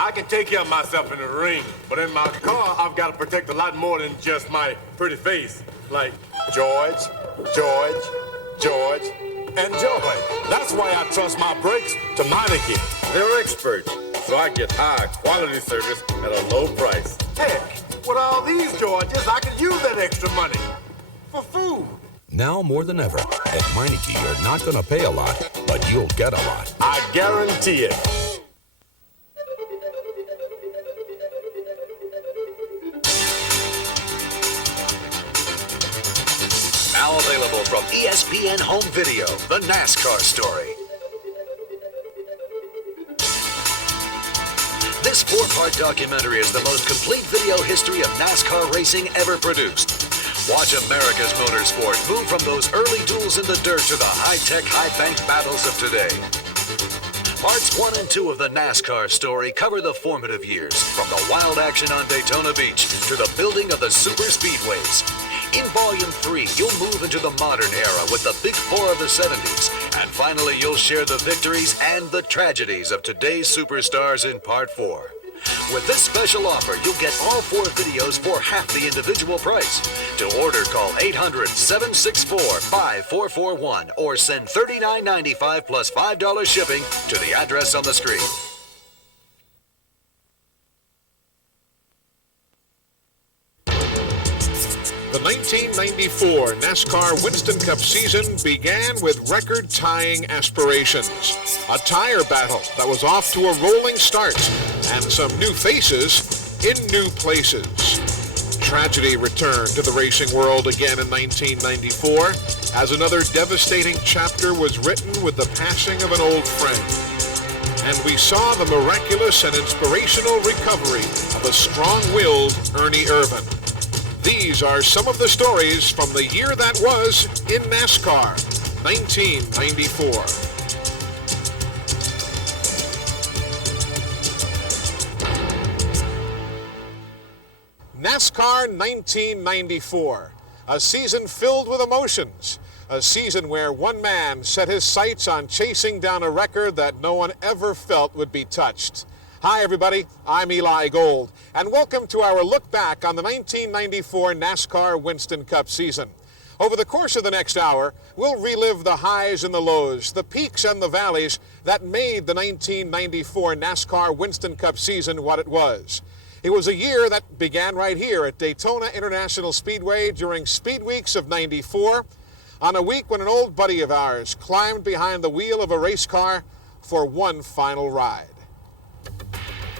I can take care of myself in the ring, but in my car, I've got to protect a lot more than just my pretty face. Like George, George, George, and George. That's why I trust my brakes to Meineke. They're experts, so I get high quality service at a low price. Heck, with all these Georges, I could use that extra money for food. Now more than ever, at Meineke, you're not going to pay a lot, but you'll get a lot. I guarantee it. Now available from ESPN Home Video, the NASCAR story. This 4-part documentary is the most complete video history of NASCAR racing ever produced. Watch America's motorsport move from those early duels in the dirt to the high-tech, high-bank battles of today. Parts 1 and 2 of the NASCAR story cover the formative years, from the wild action on Daytona Beach to the building of the super speedways. In Volume 3, you'll move into the modern era with the Big Four of the 70s. And finally, you'll share the victories and the tragedies of today's superstars in Part 4. With this special offer, you'll get all 4 videos for half the individual price. To order, call 800-764-5441 or send $39.95 plus $5 shipping to the address on the screen. The 1994 NASCAR Winston Cup season began with record-tying aspirations. A tire battle that was off to a rolling start, and some new faces in new places. Tragedy returned to the racing world again in 1994 as another devastating chapter was written with the passing of an old friend. And we saw the miraculous and inspirational recovery of a strong-willed Ernie Irvan. These are some of the stories from the year that was in NASCAR, 1994. NASCAR 1994, a season filled with emotions, a season where one man set his sights on chasing down a record that no one ever felt would be touched. Hi everybody, I'm Eli Gold, and welcome to our look back on the 1994 NASCAR Winston Cup season. Over the course of the next hour, we'll relive the highs and the lows, the peaks and the valleys that made the 1994 NASCAR Winston Cup season what it was. It was a year that began right here at Daytona International Speedway during Speed Weeks of '94, on a week when an old buddy of ours climbed behind the wheel of a race car for one final ride.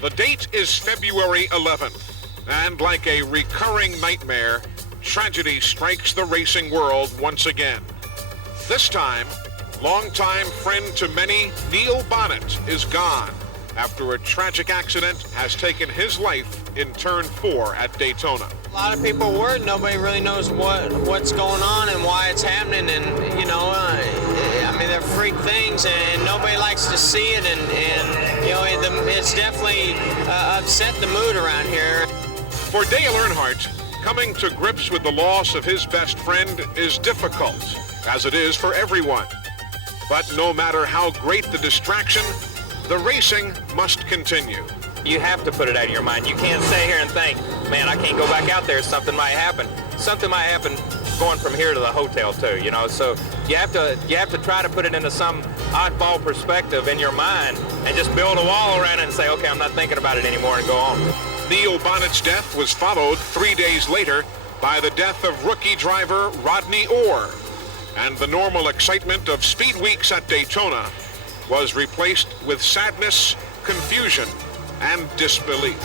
The date is February 11th, and like a recurring nightmare, tragedy strikes the racing world once again. This time, longtime friend to many, Neil Bonnet, is gone after a tragic accident has taken his life in Turn 4 at Daytona. A lot of people are worried. Nobody really knows what's going on and why it's happening, and they're freak things, and nobody likes to see it, and it's definitely upset the mood around here. For Dale Earnhardt, coming to grips with the loss of his best friend is difficult, as it is for everyone. But no matter how great the distraction, the racing must continue. You have to put it out of your mind. You can't stay here and think, man, I can't go back out there. Something might happen. Something might happen going from here to the hotel too, So you have to try to put it into some oddball perspective in your mind and just build a wall around it and say, okay, I'm not thinking about it anymore, and go on. Neil Bonnet's death was followed 3 days later by the death of rookie driver Rodney Orr, and the normal excitement of Speed Weeks at Daytona was replaced with sadness, confusion, and disbelief.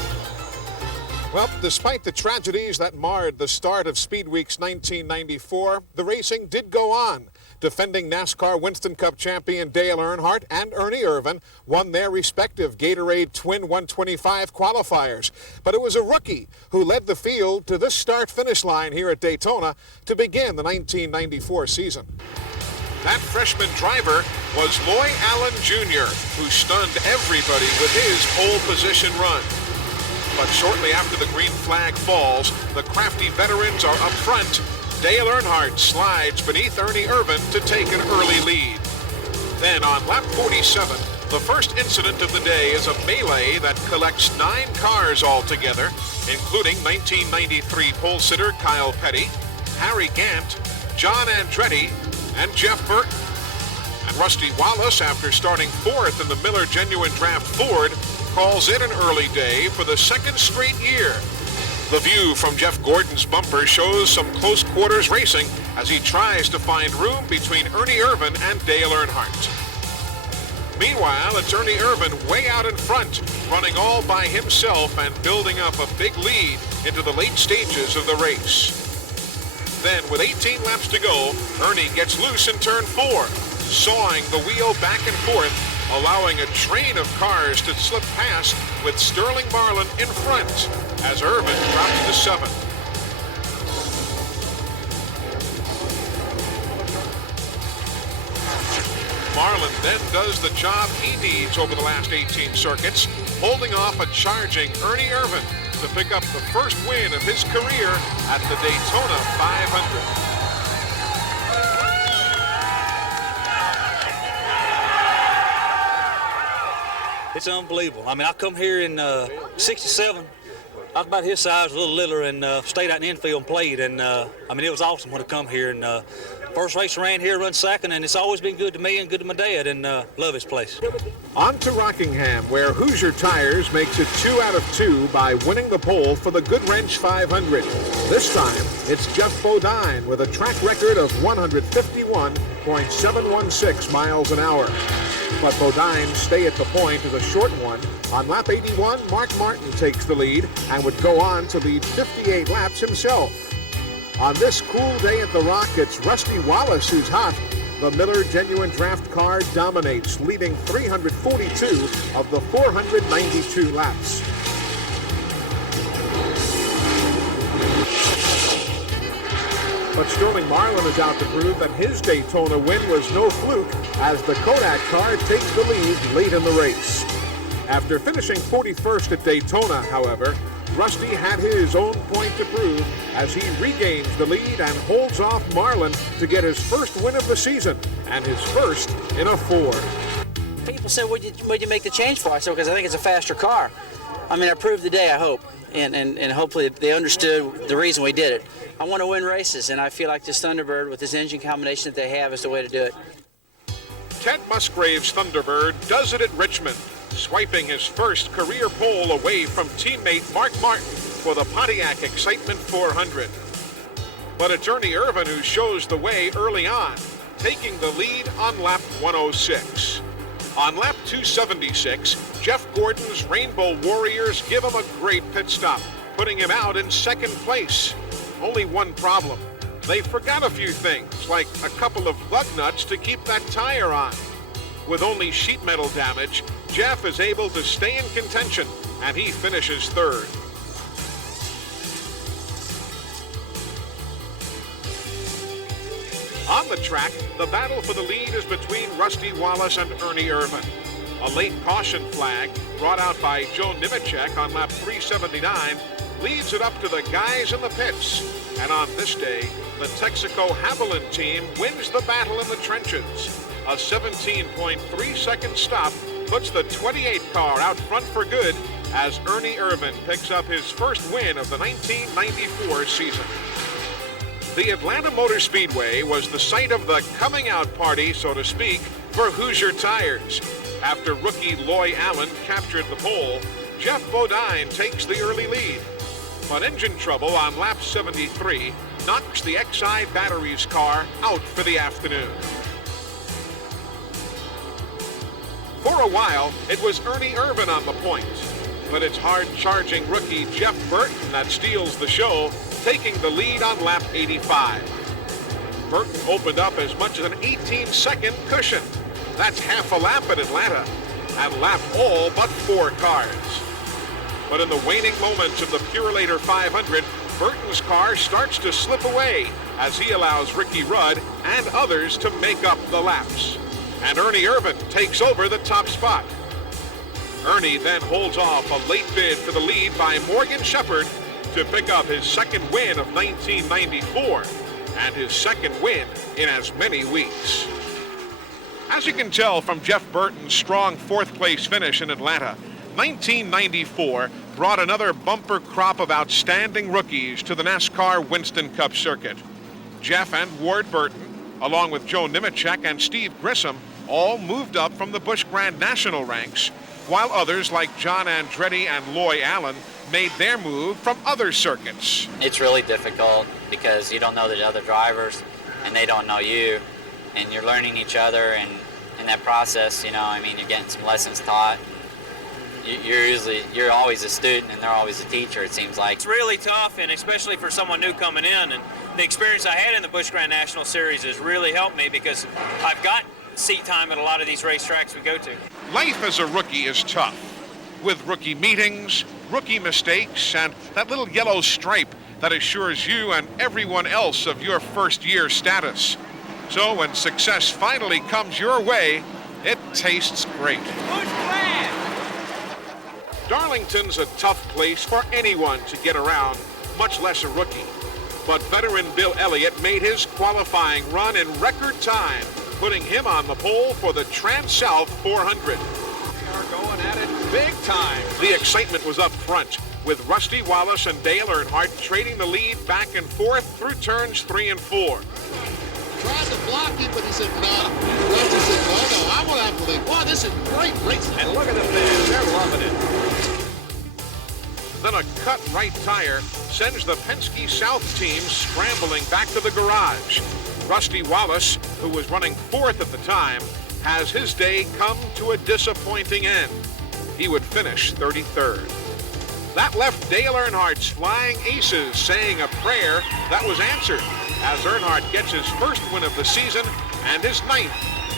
Well, despite the tragedies that marred the start of Speed Weeks 1994, the racing did go on. Defending NASCAR Winston Cup champion Dale Earnhardt and Ernie Irvan won their respective Gatorade Twin 125 qualifiers. But it was a rookie who led the field to the start-finish line here at Daytona to begin the 1994 season. That freshman driver was Loy Allen Jr., who stunned everybody with his pole position run. But shortly after the green flag falls, the crafty veterans are up front. Dale Earnhardt slides beneath Ernie Irvan to take an early lead. Then on lap 47, The first incident of the day is a melee that collects 9 cars altogether, including 1993 pole sitter Kyle Petty, Harry Gant, John Andretti, and Jeff Burton. And Rusty Wallace, after starting 4th in the Miller Genuine Draft Ford, calls it an early day for the 2nd straight year. The view from Jeff Gordon's bumper shows some close quarters racing as he tries to find room between Ernie Irvan and Dale Earnhardt. Meanwhile, it's Ernie Irvan way out in front, running all by himself and building up a big lead into the late stages of the race. Then, with 18 laps to go, Ernie gets loose in turn 4, sawing the wheel back and forth, allowing a train of cars to slip past with Sterling Marlin in front as Irvan drops to 7th. Marlin then does the job he needs over the last 18 circuits, holding off a charging Ernie Irvan to pick up the first win of his career at the Daytona 500. It's unbelievable. I mean, I come here in 67. I was about his size, a little littler, and stayed out in the infield and played. And, I mean, it was awesome when I come here. And first race ran here, run second, and it's always been good to me and good to my dad, and love his place. On to Rockingham, where Hoosier Tires makes it 2 out of 2 by winning the pole for the Good Wrench 500. This time, it's Jeff Bodine with a track record of 151.716 miles an hour. But Bodine's stay at the point is a short one. On lap 81, Mark Martin takes the lead and would go on to lead 58 laps himself. On this cool day at the Rock, it's Rusty Wallace who's hot. The Miller Genuine Draft car dominates, leading 342 of the 492 laps. But Sterling Marlin is out to prove that his Daytona win was no fluke as the Kodak car takes the lead late in the race. After finishing 41st at Daytona, however, Rusty had his own point to prove as he regains the lead and holds off Marlin to get his first win of the season and his first in a Ford. People say, what'd you make the change for? I said, because I think it's a faster car. I mean, I proved today, I hope, and hopefully they understood the reason we did it. I want to win races, and I feel like this Thunderbird with this engine combination that they have is the way to do it. Ted Musgrave's Thunderbird does it at Richmond, swiping his first career pole away from teammate Mark Martin for the Pontiac Excitement 400. But it's Ernie Irvan who shows the way early on, taking the lead on lap 106. On lap 276, Jeff Gordon's Rainbow Warriors give him a great pit stop, putting him out in second place. Only one problem. They forgot a few things, like a couple of lug nuts to keep that tire on. With only sheet metal damage, Jeff is able to stay in contention, and he finishes third. On the track, the battle for the lead is between Rusty Wallace and Ernie Irvan. A late caution flag brought out by Joe Nemechek on lap 379 leads it up to the guys in the pits. And on this day, the Texaco Haviland team wins the battle in the trenches. A 17.3-second stop puts the 28 car out front for good as Ernie Irvan picks up his first win of the 1994 season. The Atlanta Motor Speedway was the site of the coming out party, so to speak, for Hoosier Tires. After rookie Loy Allen captured the pole, Jeff Bodine takes the early lead. But engine trouble on lap 73 knocks the XI Batteries car out for the afternoon. For a while, it was Ernie Irvan on the point, but it's hard-charging rookie Jeff Burton that steals the show, taking the lead on lap 85. Burton opened up as much as an 18-second cushion. That's half a lap at Atlanta, and lapped all but 4 cars. But in the waning moments of the Purelator 500, Burton's car starts to slip away as he allows Ricky Rudd and others to make up the laps. And Ernie Irvan takes over the top spot. Ernie then holds off a late bid for the lead by Morgan Shepherd to pick up his second win of 1994 and his second win in as many weeks. As you can tell from Jeff Burton's strong fourth-place finish in Atlanta, 1994 brought another bumper crop of outstanding rookies to the NASCAR Winston Cup circuit. Jeff and Ward Burton, along with Joe Nemechek and Steve Grissom, all moved up from the Busch Grand National ranks, while others like John Andretti and Loy Allen made their move from other circuits. It's really difficult because you don't know the other drivers and they don't know you, and you're learning each other, and in that process, you're getting some lessons taught. You're always a student and they're always a teacher, it seems like. It's really tough, and especially for someone new coming in, and the experience I had in the Busch Grand National Series has really helped me because I've got seat time at a lot of these racetracks we go to. Life as a rookie is tough, with rookie meetings, rookie mistakes, and that little yellow stripe that assures you and everyone else of your first-year status. So when success finally comes your way, it tastes great. Darlington's a tough place for anyone to get around, much less a rookie. But veteran Bill Elliott made his qualifying run in record time, putting him on the pole for the Trans-South 400. They're going at it big time. The excitement was up front, with Rusty Wallace and Dale Earnhardt trading the lead back and forth through turns 3 and 4. Tried to block him, but he said, no. Rusty said, no, I want to have the lead. Boy, this is great racing. And look at the fans, they're loving it. Then a cut right tire sends the Penske South team scrambling back to the garage. Rusty Wallace, who was running 4th at the time, has his day come to a disappointing end. He would finish 33rd. That left Dale Earnhardt's flying aces saying a prayer that was answered, as Earnhardt gets his first win of the season and his 9th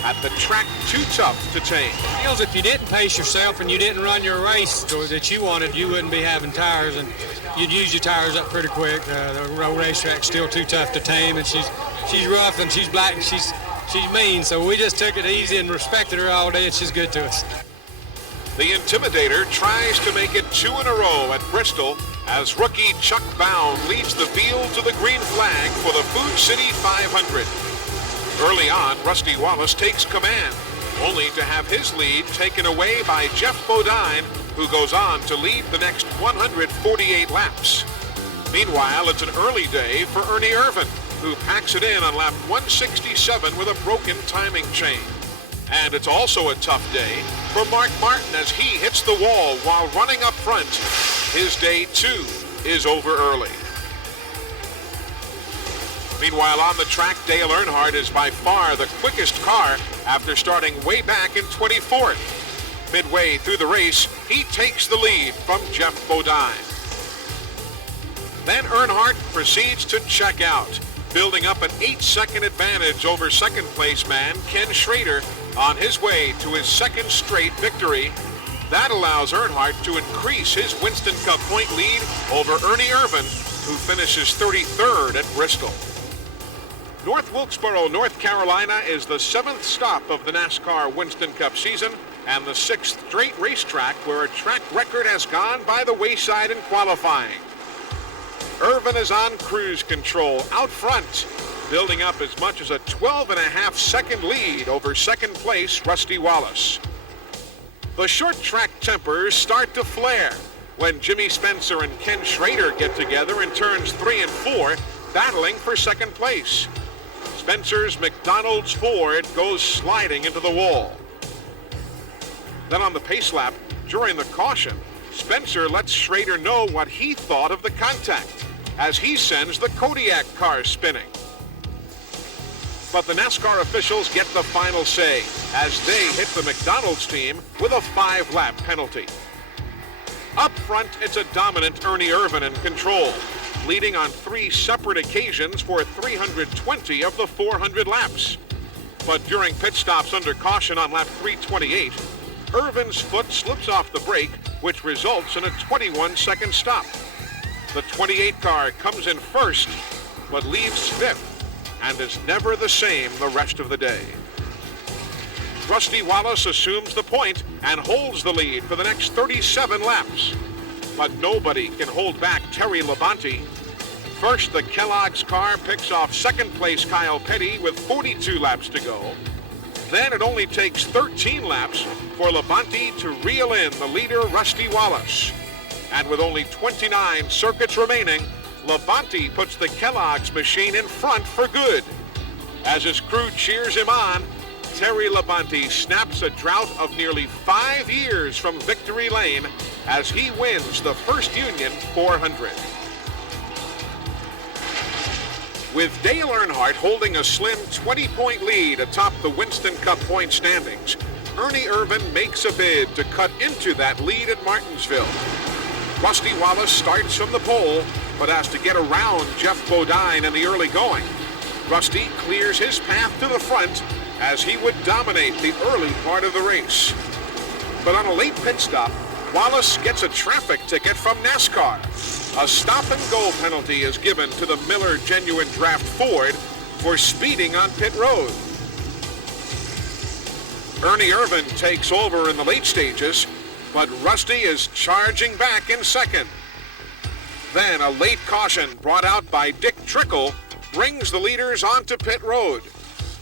at the track too tough to tame. Feels if you didn't pace yourself and you didn't run your race that you wanted, you wouldn't be having tires, and you'd use your tires up pretty quick. The road racetrack's still too tough to tame, and she's rough and she's black and she's mean. So we just took it easy and respected her all day, and she's good to us. The Intimidator tries to make it 2 in a row at Bristol as rookie Chuck Bound leads the field to the green flag for the Food City 500. Early on, Rusty Wallace takes command, only to have his lead taken away by Jeff Bodine, who goes on to lead the next 148 laps. Meanwhile, it's an early day for Ernie Irvan, who packs it in on lap 167 with a broken timing chain. And it's also a tough day for Mark Martin as he hits the wall while running up front. His day, too, is over early. Meanwhile, on the track, Dale Earnhardt is by far the quickest car after starting way back in 24th. Midway through the race, he takes the lead from Jeff Bodine. Then Earnhardt proceeds to check out, building up an 8-second advantage over second-place man Ken Schrader on his way to his second straight victory. That allows Earnhardt to increase his Winston Cup point lead over Ernie Irvan, who finishes 33rd at Bristol. North Wilkesboro, North Carolina is the 7th stop of the NASCAR Winston Cup season and the 6th straight racetrack where a track record has gone by the wayside in qualifying. Irvan is on cruise control out front, building up as much as a 12.5-second lead over second place Rusty Wallace. The short track tempers start to flare when Jimmy Spencer and Ken Schrader get together in turns 3 and 4, battling for second place. Spencer's McDonald's Ford goes sliding into the wall. Then on the pace lap, during the caution, Spencer lets Schrader know what he thought of the contact as he sends the Kodiak car spinning. But the NASCAR officials get the final say as they hit the McDonald's team with a 5-lap penalty. Up front, it's a dominant Ernie Irvan in control, leading on 3 separate occasions for 320 of the 400 laps. But during pit stops under caution on lap 328, Irvan's foot slips off the brake, which results in a 21-second stop. The 28 car comes in first, but leaves 5th, and is never the same the rest of the day. Rusty Wallace assumes the point and holds the lead for the next 37 laps. But nobody can hold back Terry Labonte. First, the Kellogg's car picks off second place Kyle Petty with 42 laps to go. Then it only takes 13 laps for Labonte to reel in the leader, Rusty Wallace. And with only 29 circuits remaining, Labonte puts the Kellogg's machine in front for good. As his crew cheers him on, Terry Labonte snaps a drought of nearly 5 years from victory lane as he wins the First Union 400. With Dale Earnhardt holding a slim 20-point lead atop the Winston Cup point standings, Ernie Irvan makes a bid to cut into that lead at Martinsville. Rusty Wallace starts from the pole, but has to get around Jeff Bodine in the early going. Rusty clears his path to the front as he would dominate the early part of the race. But on a late pit stop, Wallace gets a traffic ticket from Nascar. A stop-and-go penalty is given to the Miller Genuine Draft Ford for speeding on pit road. Ernie Irvan takes over in the late stages, but Rusty is charging back in second. Then a late caution brought out by Dick Trickle brings the leaders onto pit road.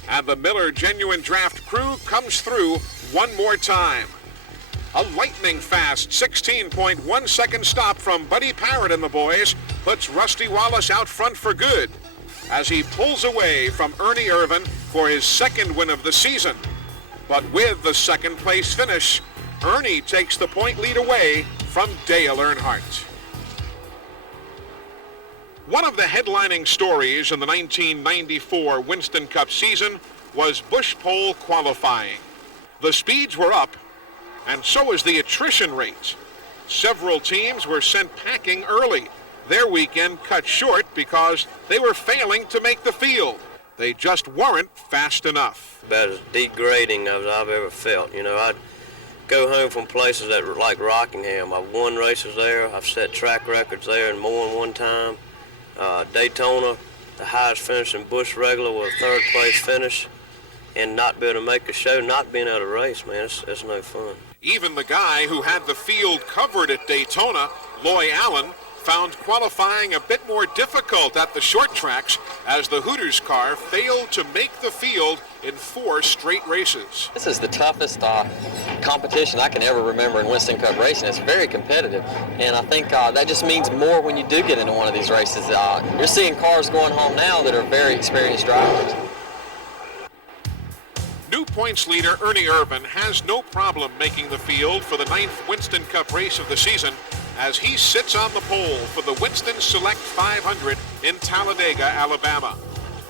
And the Miller Genuine Draft crew comes through one more time. A lightning-fast 16.1 second stop from Buddy Parrott and the boys puts Rusty Wallace out front for good as he pulls away from Ernie Irvan for his second win of the season. But with the second place finish, Ernie takes the point lead away from Dale Earnhardt. One of the headlining stories in the 1994 Winston Cup season was bush pole qualifying. The speeds were up, and so is the attrition rate. Several teams were sent packing early. Their weekend cut short because they were failing to make the field. They just weren't fast enough. About as degrading as I've ever felt. You know, I'd go home from places that were like Rockingham. I've won races there. I've set track records there and more than one time. Daytona, the highest finish in Busch regular with a third place finish, and not be able to make a show, not being able to race, man, it's no fun. Even the guy who had the field covered at Daytona, Loy Allen, found qualifying a bit more difficult at the short tracks as the Hooters car failed to make the field in 4 straight races. This is the toughest competition I can ever remember in Winston Cup racing. It's very competitive, and I think that just means more when you do get into one of these races. You're seeing cars going home now that are very experienced drivers. New points leader Ernie Irvan has no problem making the field for the 9th Winston Cup race of the season as he sits on the pole for the Winston Select 500 in Talladega, Alabama.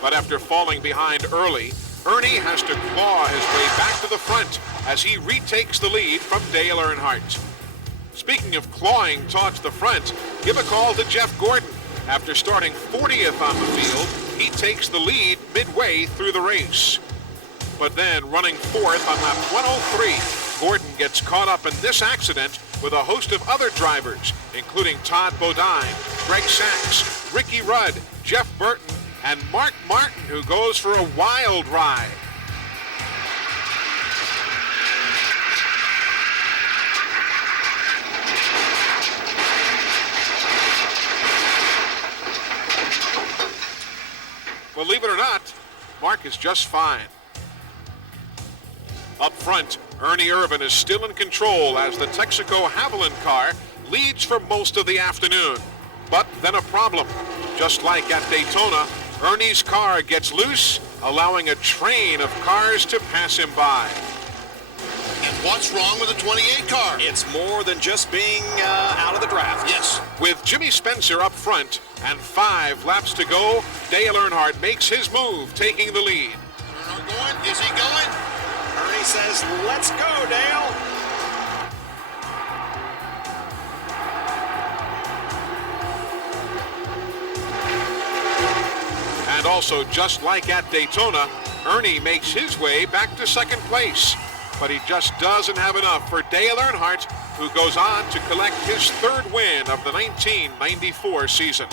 But after falling behind early, Ernie has to claw his way back to the front as he retakes the lead from Dale Earnhardt. Speaking of clawing towards the front, give a call to Jeff Gordon. After starting 40th on the field, he takes the lead midway through the race. But then, running 4th on lap 103, Gordon gets caught up in this accident with a host of other drivers, including Todd Bodine, Greg Sachs, Ricky Rudd, Jeff Burton, and Mark Martin, who goes for a wild ride. Believe it or not, Mark is just fine. Up front, Ernie Irvan is still in control as the Texaco Haviland car leads for most of the afternoon. But then a problem. Just like at Daytona, Ernie's car gets loose, allowing a train of cars to pass him by. And what's wrong with the 28 car? It's more than just being out of the draft. Yes. With Jimmy Spencer up front and 5 laps to go, Dale Earnhardt makes his move, taking the lead. Earnhardt going? Is he going? Ernie says, let's go, Dale. And also, just like at Daytona, Ernie makes his way back to second place. But he just doesn't have enough for Dale Earnhardt, who goes on to collect his 3rd win of the 1994 season.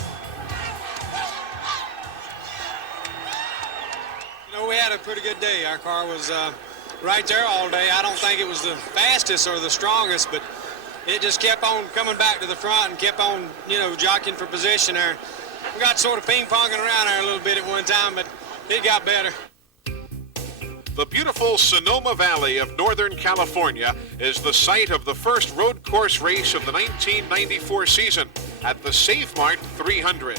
You know, we had a pretty good day. Our car was right there all day. I don't think it was the fastest or the strongest, but it just kept on coming back to the front and kept on, jockeying for position there. We got sort of ping-ponging around there a little bit at one time, but it got better. The beautiful Sonoma Valley of Northern California is the site of the first road course race of the 1994 season at the Safe Mart 300.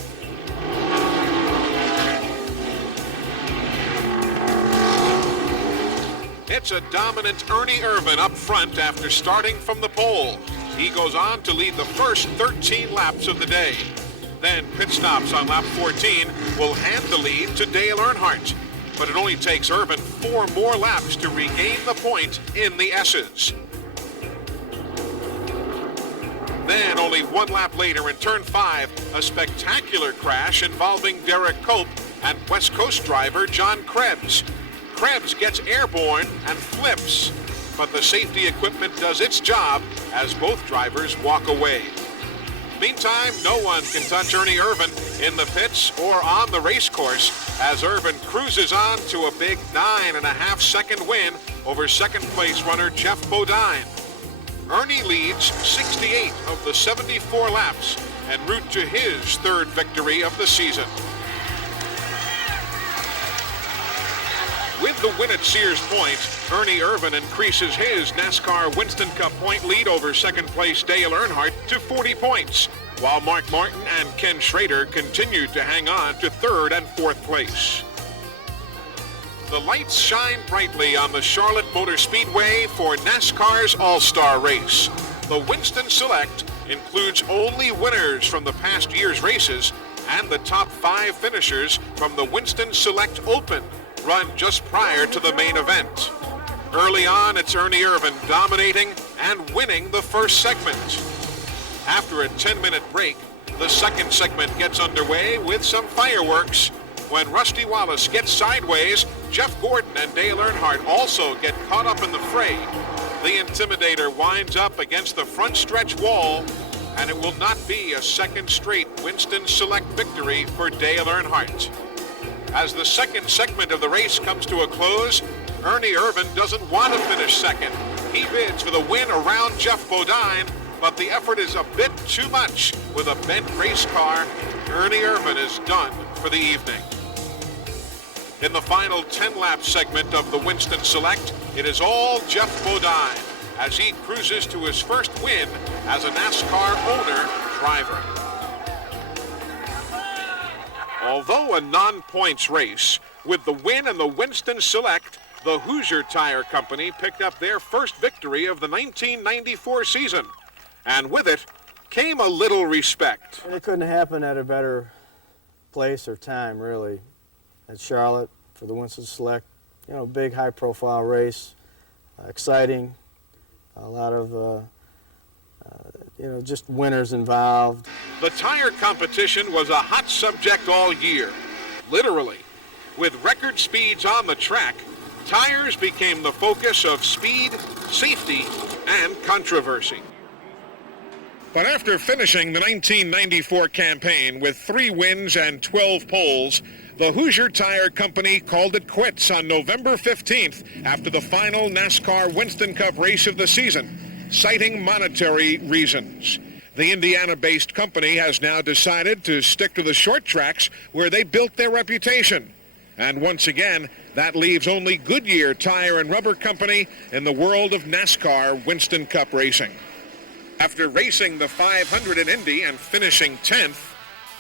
It's a dominant Ernie Irvan up front after starting from the pole. He goes on to lead the first 13 laps of the day. Then pit stops on lap 14 will hand the lead to Dale Earnhardt. But it only takes Irvan 4 more laps to regain the point in the S's. Then only 1 lap later in turn 5, a spectacular crash involving Derek Cope and West Coast driver John Krebs. Krebs gets airborne and flips, but the safety equipment does its job as both drivers walk away. Meantime, no one can touch Ernie Irvan in the pits or on the race course as Irvan cruises on to a big 9.5-second win over second-place runner Jeff Bodine. Ernie leads 68 of the 74 laps en route to his third victory of the season. With the win at Sears Point, Ernie Irvan increases his NASCAR Winston Cup point lead over second-place Dale Earnhardt to 40 points, while Mark Martin and Ken Schrader continued to hang on to third and fourth place. The lights shine brightly on the Charlotte Motor Speedway for NASCAR's All-Star Race. The Winston Select includes only winners from the past year's races and the top 5 finishers from the Winston Select Open, run just prior to the main event. Early on, it's Ernie Irvan dominating and winning the first segment. After a 10-minute break, the second segment gets underway with some fireworks. When Rusty Wallace gets sideways, Jeff Gordon and Dale Earnhardt also get caught up in the fray. The Intimidator winds up against the front stretch wall, and it will not be a second straight Winston Select victory for Dale Earnhardt. As the second segment of the race comes to a close, Ernie Irvan doesn't want to finish second. He bids for the win around Jeff Bodine, but the effort is a bit too much. With a bent race car, Ernie Irvan is done for the evening. In the final 10-lap segment of the Winston Select, it is all Jeff Bodine as he cruises to his first win as a NASCAR owner-driver. Although a non-points race, with the win in the Winston Select, the Hoosier Tire Company picked up their first victory of the 1994 season. And with it came a little respect. And it couldn't happen at a better place or time, really, at Charlotte for the Winston Select. You know, big, high-profile race, exciting, a lot of just winners involved. The tire competition was a hot subject all year, literally. With record speeds on the track, tires became the focus of speed, safety, and controversy. But after finishing the 1994 campaign with 3 wins and 12 poles, the Hoosier Tire Company called it quits on November 15th after the final NASCAR Winston Cup race of the season, citing monetary reasons. The Indiana-based company has now decided to stick to the short tracks where they built their reputation. And once again, that leaves only Goodyear Tire and Rubber Company in the world of NASCAR Winston Cup racing. After racing the 500 in Indy and finishing 10th,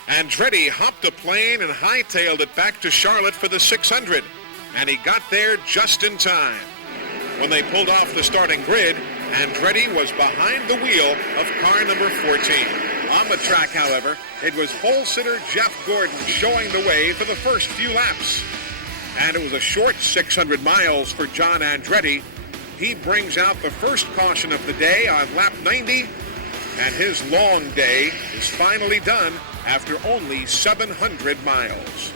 Andretti hopped a plane and hightailed it back to Charlotte for the 600, and he got there just in time. When they pulled off the starting grid, Andretti was behind the wheel of car number 14. On the track, however, it was pole sitter Jeff Gordon showing the way for the first few laps. And it was a short 600 miles for John Andretti. He brings out the first caution of the day on lap 90, and his long day is finally done after only 700 miles.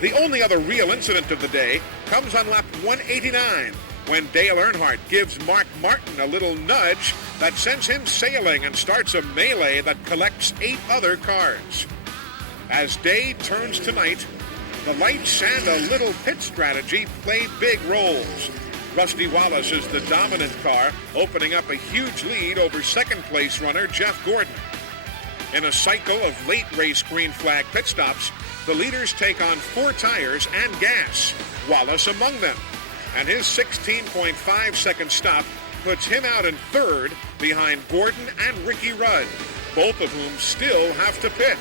The only other real incident of the day comes on lap 189, when Dale Earnhardt gives Mark Martin a little nudge that sends him sailing and starts a melee that collects 8 other cars. As day turns to night, the lights and a little pit strategy play big roles. Rusty Wallace is the dominant car, opening up a huge lead over second-place runner Jeff Gordon. In a cycle of late race green flag pit stops, the leaders take on 4 tires and gas, Wallace among them. and his 16.5-second stop puts him out in third behind Gordon and Ricky Rudd, both of whom still have to pit.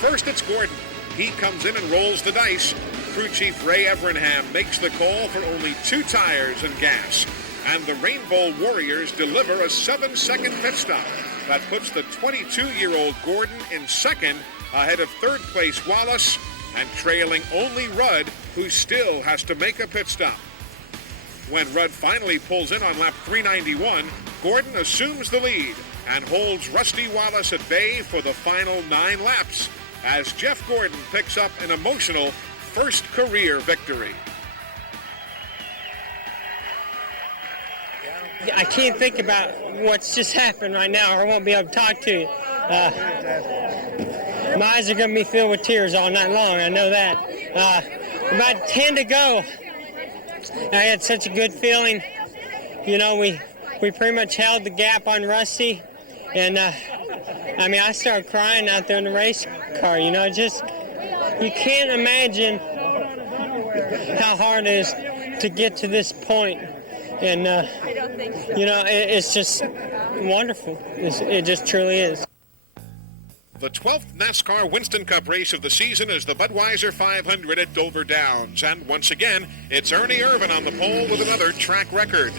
First, it's Gordon. He comes in and rolls the dice. Crew Chief Ray Evernham makes the call for only 2 tires and gas, and the Rainbow Warriors deliver a 7-second pit stop that puts the 22-year-old Gordon in second ahead of third-place Wallace and trailing only Rudd, who still has to make a pit stop. When Rudd finally pulls in on lap 391, Gordon assumes the lead and holds Rusty Wallace at bay for the final 9 laps as Jeff Gordon picks up an emotional first career victory. I can't think about what's just happened right now, or I won't be able to talk to you. My eyes are going to be filled with tears all night long, I know that. About 10 to go, I had such a good feeling. You know, we pretty much held the gap on Rusty, and I started crying out there in the race car. You know, just, you can't imagine how hard it is to get to this point. And, you know, it's just wonderful. It just truly is. The 12th NASCAR Winston Cup race of the season is the Budweiser 500 at Dover Downs. And once again, it's Ernie Irvan on the pole with another track record.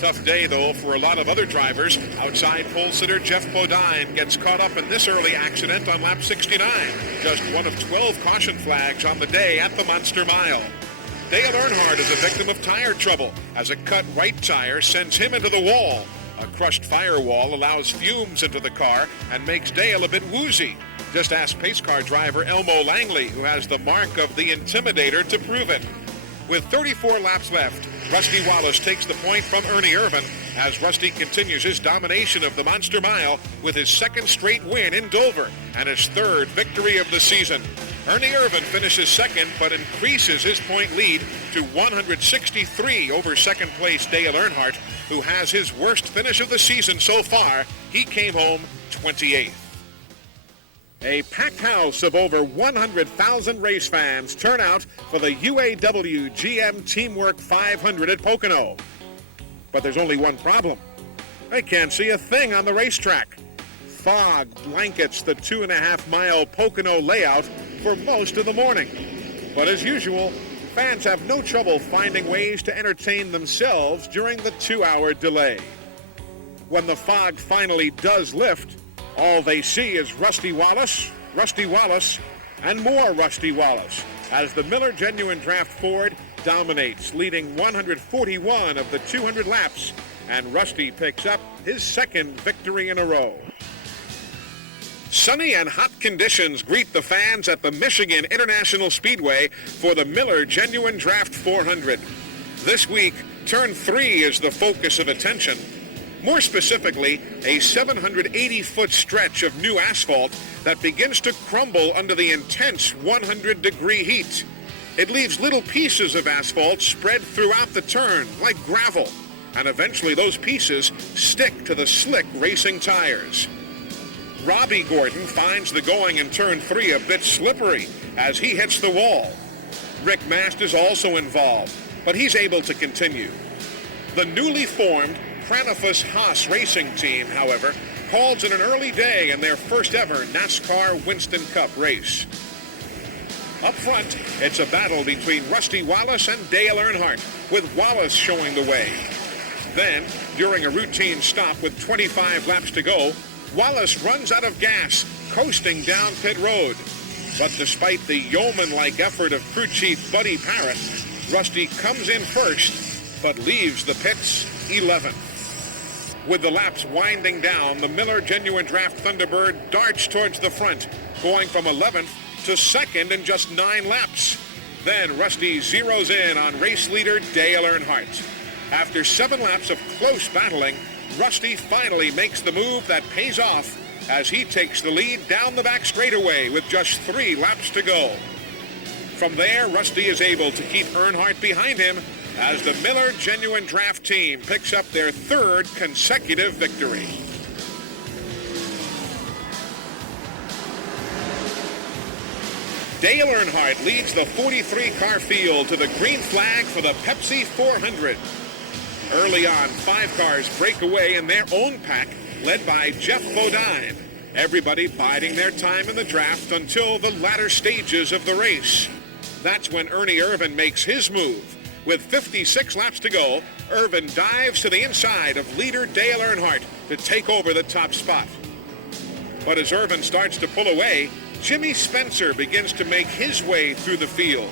Tough day, though, for a lot of other drivers. Outside pole sitter Jeff Bodine gets caught up in this early accident on lap 69. Just one of 12 caution flags on the day at the Monster Mile. Dale Earnhardt is a victim of tire trouble as a cut right tire sends him into the wall. A crushed firewall allows fumes into the car and makes Dale a bit woozy. Just ask pace car driver Elmo Langley, who has the mark of the Intimidator, to prove it. With 34 laps left, Rusty Wallace takes the point from Ernie Irvan as Rusty continues his domination of the Monster Mile with his second straight win in Dover and his third victory of the season. Ernie Irvan finishes second but increases his point lead to 163 over second place Dale Earnhardt, who has his worst finish of the season so far. He came home 28th. A packed house of over 100,000 race fans turn out for the UAW GM Teamwork 500 at Pocono. But there's only one problem. They can't see a thing on the racetrack. Fog blankets the 2.5-mile Pocono layout for most of the morning. But as usual, fans have no trouble finding ways to entertain themselves during the 2-hour delay. When the fog finally does lift, all they see is Rusty Wallace, and more Rusty Wallace, as the Miller Genuine Draft Ford dominates, leading 141 of the 200 laps, and Rusty picks up his second victory in a row. Sunny and hot conditions greet the fans at the Michigan International Speedway for the Miller Genuine Draft 400. This week, Turn 3 is the focus of attention. More specifically, a 780-foot stretch of new asphalt that begins to crumble under the intense 100-degree heat. It leaves little pieces of asphalt spread throughout the turn, like gravel, and eventually those pieces stick to the slick racing tires. Robbie Gordon finds the going in Turn 3 a bit slippery as he hits the wall. Rick Mast is also involved, but he's able to continue. The newly formed Pranafus Haas racing team, however, calls it an early day in their first ever NASCAR Winston Cup race. Up front, it's a battle between Rusty Wallace and Dale Earnhardt, with Wallace showing the way. Then, during a routine stop with 25 laps to go, Wallace runs out of gas, coasting down pit road. But despite the yeoman-like effort of crew chief Buddy Parrott, Rusty comes in first, but leaves the pits 11th. With the laps winding down, the Miller Genuine Draft Thunderbird darts towards the front, going from 11th to second in just 9 laps. Then Rusty zeroes in on race leader Dale Earnhardt. After 7 laps of close battling, Rusty finally makes the move that pays off as he takes the lead down the back straightaway with just 3 laps to go. From there, Rusty is able to keep Earnhardt behind him as the Miller Genuine Draft team picks up their 3rd consecutive victory. Dale Earnhardt leads the 43-car field to the green flag for the Pepsi 400. Early on, 5 cars break away in their own pack, led by Jeff Bodine. Everybody biding their time in the draft until the latter stages of the race. That's when Ernie Irvan makes his move. With 56 laps to go, Irvan dives to the inside of leader Dale Earnhardt to take over the top spot. But as Irvan starts to pull away, Jimmy Spencer begins to make his way through the field,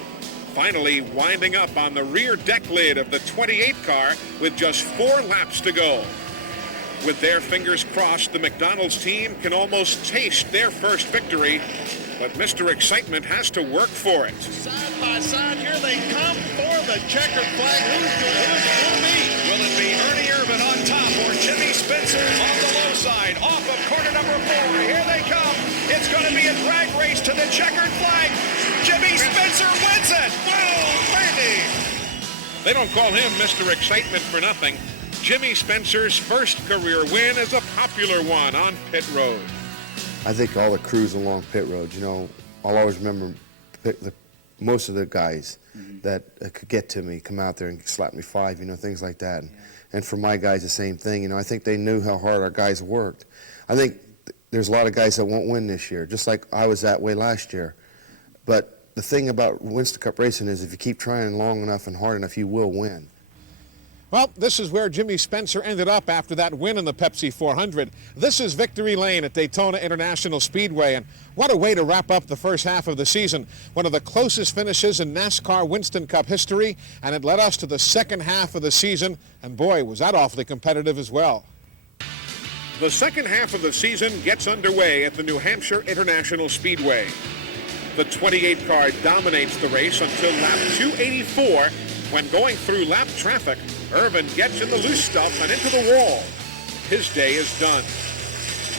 finally winding up on the rear deck lid of the 28 car with just 4 laps to go. With their fingers crossed, the McDonald's team can almost taste their first victory, but Mr. Excitement has to work for it. Side by side, here they come for the checkered flag. Who's it going to be? Will it be Ernie Irvan on top or Jimmy Spencer on the low side? Off of corner number 4. Here they come. It's going to be a drag race to the checkered flag. Jimmy Spencer wins it. Whoa, baby! They don't call him Mr. Excitement for nothing. Jimmy Spencer's first career win is a popular one on pit road. I think all the crews along pit road, I'll always remember most of the guys that could get to me, come out there and slap me 5, things like that. And for my guys, the same thing. I think they knew how hard our guys worked. I think there's a lot of guys that won't win this year, just like I was that way last year. But the thing about Winston Cup racing is if you keep trying long enough and hard enough, you will win. Well, this is where Jimmy Spencer ended up after that win in the Pepsi 400. This is Victory Lane at Daytona International Speedway, and what a way to wrap up the first half of the season. One of the closest finishes in NASCAR Winston Cup history, and it led us to the second half of the season, and boy, was that awfully competitive as well. The second half of the season gets underway at the New Hampshire International Speedway. The 28 car dominates the race until lap 284, when going through lap traffic, Irvan gets in the loose stuff and into the wall. His day is done.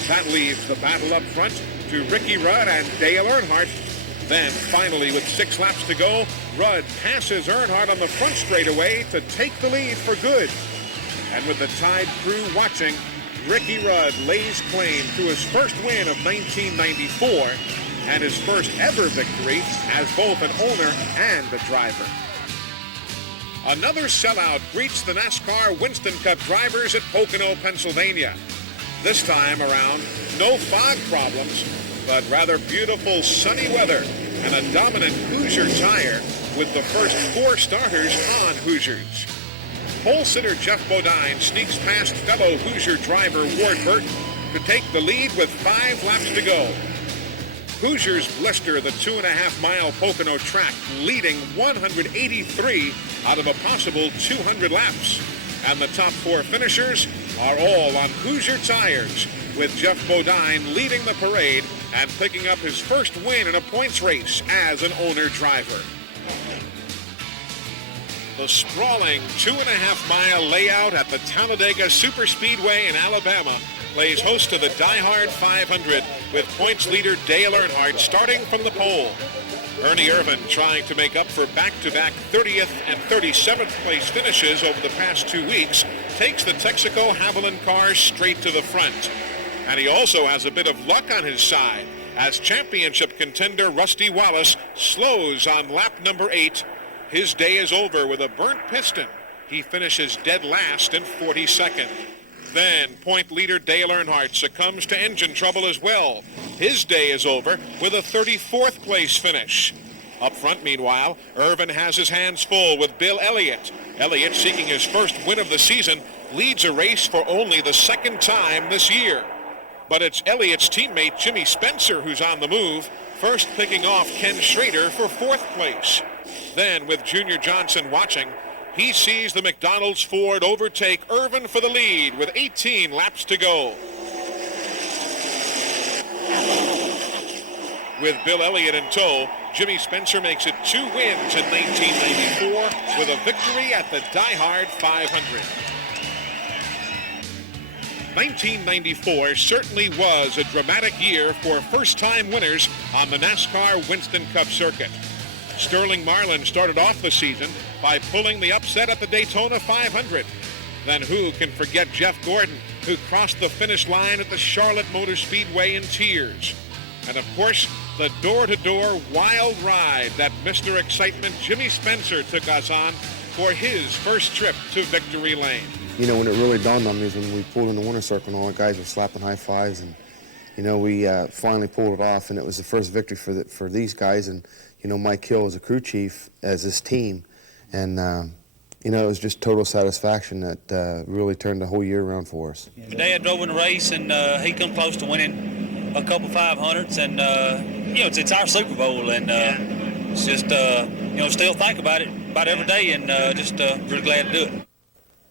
That leaves the battle up front to Ricky Rudd and Dale Earnhardt. Then, finally, with 6 laps to go, Rudd passes Earnhardt on the front straightaway to take the lead for good. And with the Tide crew watching, Ricky Rudd lays claim to his first win of 1994 and his first ever victory as both an owner and a driver. Another sellout greets the NASCAR Winston Cup drivers at Pocono, Pennsylvania. This time around, no fog problems, but rather beautiful sunny weather and a dominant Hoosier tire with the first 4 starters on Hoosiers. Pole sitter Jeff Bodine sneaks past fellow Hoosier driver Ward Burton to take the lead with 5 laps to go. Hoosiers blister the 2.5-mile Pocono track, leading 183 out of a possible 200 laps. And the top 4 finishers are all on Hoosier tires, with Jeff Bodine leading the parade and picking up his first win in a points race as an owner-driver. The sprawling 2.5-mile layout at the Talladega Superspeedway in Alabama plays host to the Die Hard 500 with points leader Dale Earnhardt starting from the pole. Ernie Irvan, trying to make up for back-to-back 30th and 37th place finishes over the past 2 weeks, takes the Texaco Haviland cars straight to the front. And he also has a bit of luck on his side as championship contender Rusty Wallace slows on lap number 8. His day is over with a burnt piston. He finishes dead last in 42nd. Then, point leader Dale Earnhardt succumbs to engine trouble as well. His day is over with a 34th place finish. Up front, meanwhile, Irvan has his hands full with Bill Elliott. Elliott, seeking his first win of the season, leads a race for only the second time this year. But it's Elliott's teammate Jimmy Spencer who's on the move, first picking off Ken Schrader for 4th place. Then, with Junior Johnson watching, he sees the McDonald's Ford overtake Irvan for the lead with 18 laps to go. With Bill Elliott in tow, Jimmy Spencer makes it 2 wins in 1994 with a victory at the Die Hard 500. 1994 certainly was a dramatic year for first-time winners on the NASCAR Winston Cup circuit. Sterling Marlin started off the season by pulling the upset at the Daytona 500. Then who can forget Jeff Gordon, who crossed the finish line at the Charlotte Motor Speedway in tears. And of course, the door-to-door wild ride that Mr. Excitement Jimmy Spencer took us on for his first trip to Victory Lane. You know, when it really dawned on me is when we pulled in the winner's circle and all the guys were slapping high fives, and you know, we finally pulled it off, and it was the first victory for these guys. And you know, Mike Hill was a crew chief as this team, and you know, it was just total satisfaction that really turned the whole year around for us. Dad drove in the race, and he come close to winning a couple 500s, and you know, it's our Super Bowl, and it's just you know, still think about it every day, and just really glad to do it.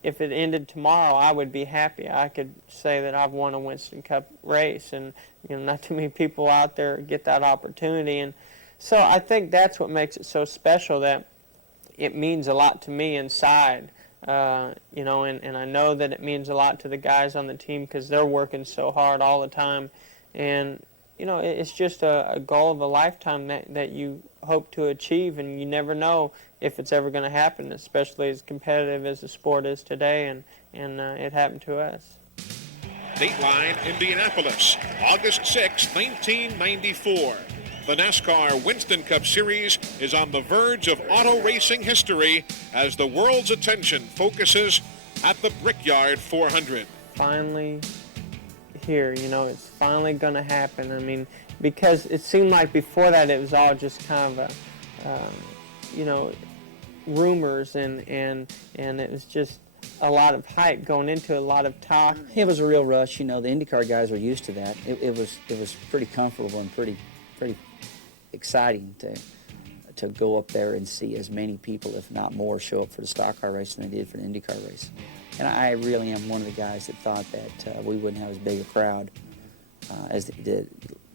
If it ended tomorrow, I would be happy. I could say that I've won a Winston Cup race, and you know, not too many people out there get that opportunity. And so I think that's what makes it so special, that it means a lot to me inside, you know, and I know that it means a lot to the guys on the team because they're working so hard all the time. And you know, it's just a goal of a lifetime that you hope to achieve, and you never know if it's ever going to happen, especially as competitive as the sport is today, and it happened to us. Dateline, Indianapolis, August 6, 1994. The NASCAR Winston Cup Series is on the verge of auto racing history as the world's attention focuses at the Brickyard 400. Finally here, you know, it's finally going to happen. I mean, because it seemed like before that it was all just kind of you know, rumors, and it was just a lot of hype going into it, a lot of talk. It was a real rush. You know, the IndyCar guys were used to that. It was pretty comfortable and pretty exciting to go up there and see as many people, if not more, show up for the stock car race than they did for the IndyCar race. And I really am one of the guys that thought that we wouldn't have as big a crowd as the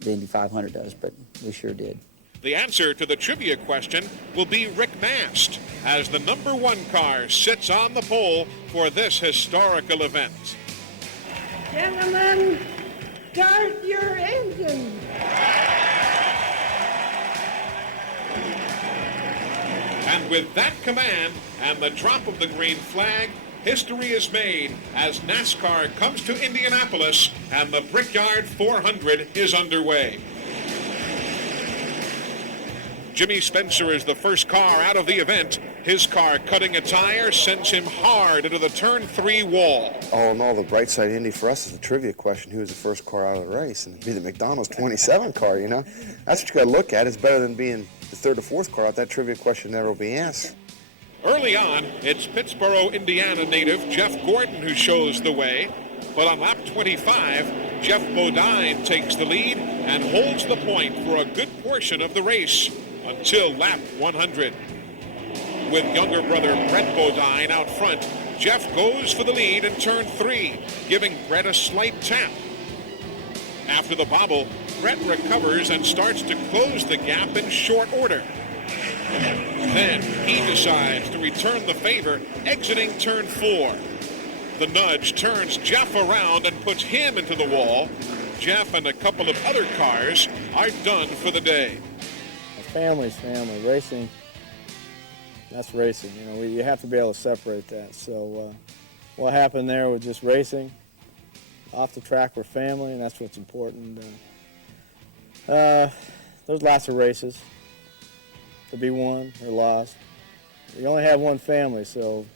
Indy 500 does, but we sure did. The answer to the trivia question will be Rick Mast, as the #1 car sits on the pole for this historical event. Gentlemen, start your engine. And with that command and the drop of the green flag, history is made as NASCAR comes to Indianapolis and the Brickyard 400 is underway. Jimmy Spencer is the first car out of the event. His car cutting a tire sends him hard into the turn 3 wall. All in all, the bright side Indy for us is the trivia question: who was the first car out of the race? And it'd be the McDonald's 27 car, you know? That's what you got to look at. It's better than being the third or fourth car out. That trivia question never will be asked. Early on, it's Pittsboro, Indiana native Jeff Gordon who shows the way. But on lap 25, Jeff Bodine takes the lead and holds the point for a good portion of the race until lap 100. With younger brother Brett Bodine out front, Jeff goes for the lead in turn 3, giving Brett a slight tap. After the bobble, Brett recovers and starts to close the gap in short order. Then he decides to return the favor, exiting turn 4. The nudge turns Jeff around and puts him into the wall. Jeff and a couple of other cars are done for the day. Family's family. Racing, that's racing. You know, you have to be able to separate that. So what happened there was just racing. Off the track, we're family, and that's what's important. There's lots of races to be won or lost. You only have one family, so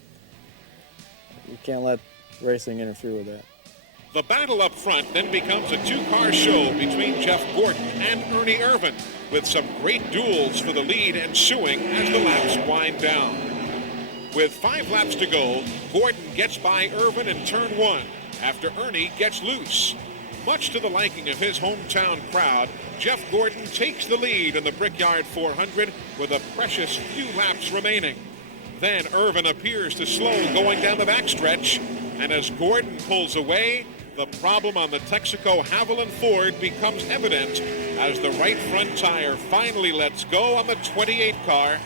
you can't let racing interfere with that. The battle up front then becomes a 2-car show between Jeff Gordon and Ernie Irvan, with some great duels for the lead ensuing as the laps wind down. With 5 laps to go, Gordon gets by Irvan in turn 1 after Ernie gets loose. Much to the liking of his hometown crowd, Jeff Gordon takes the lead in the Brickyard 400 with a precious few laps remaining. Then Irvan appears to slow going down the backstretch, and as Gordon pulls away, the problem on the Texaco Haviland Ford becomes evident as the right front tire finally lets go on the 28 car.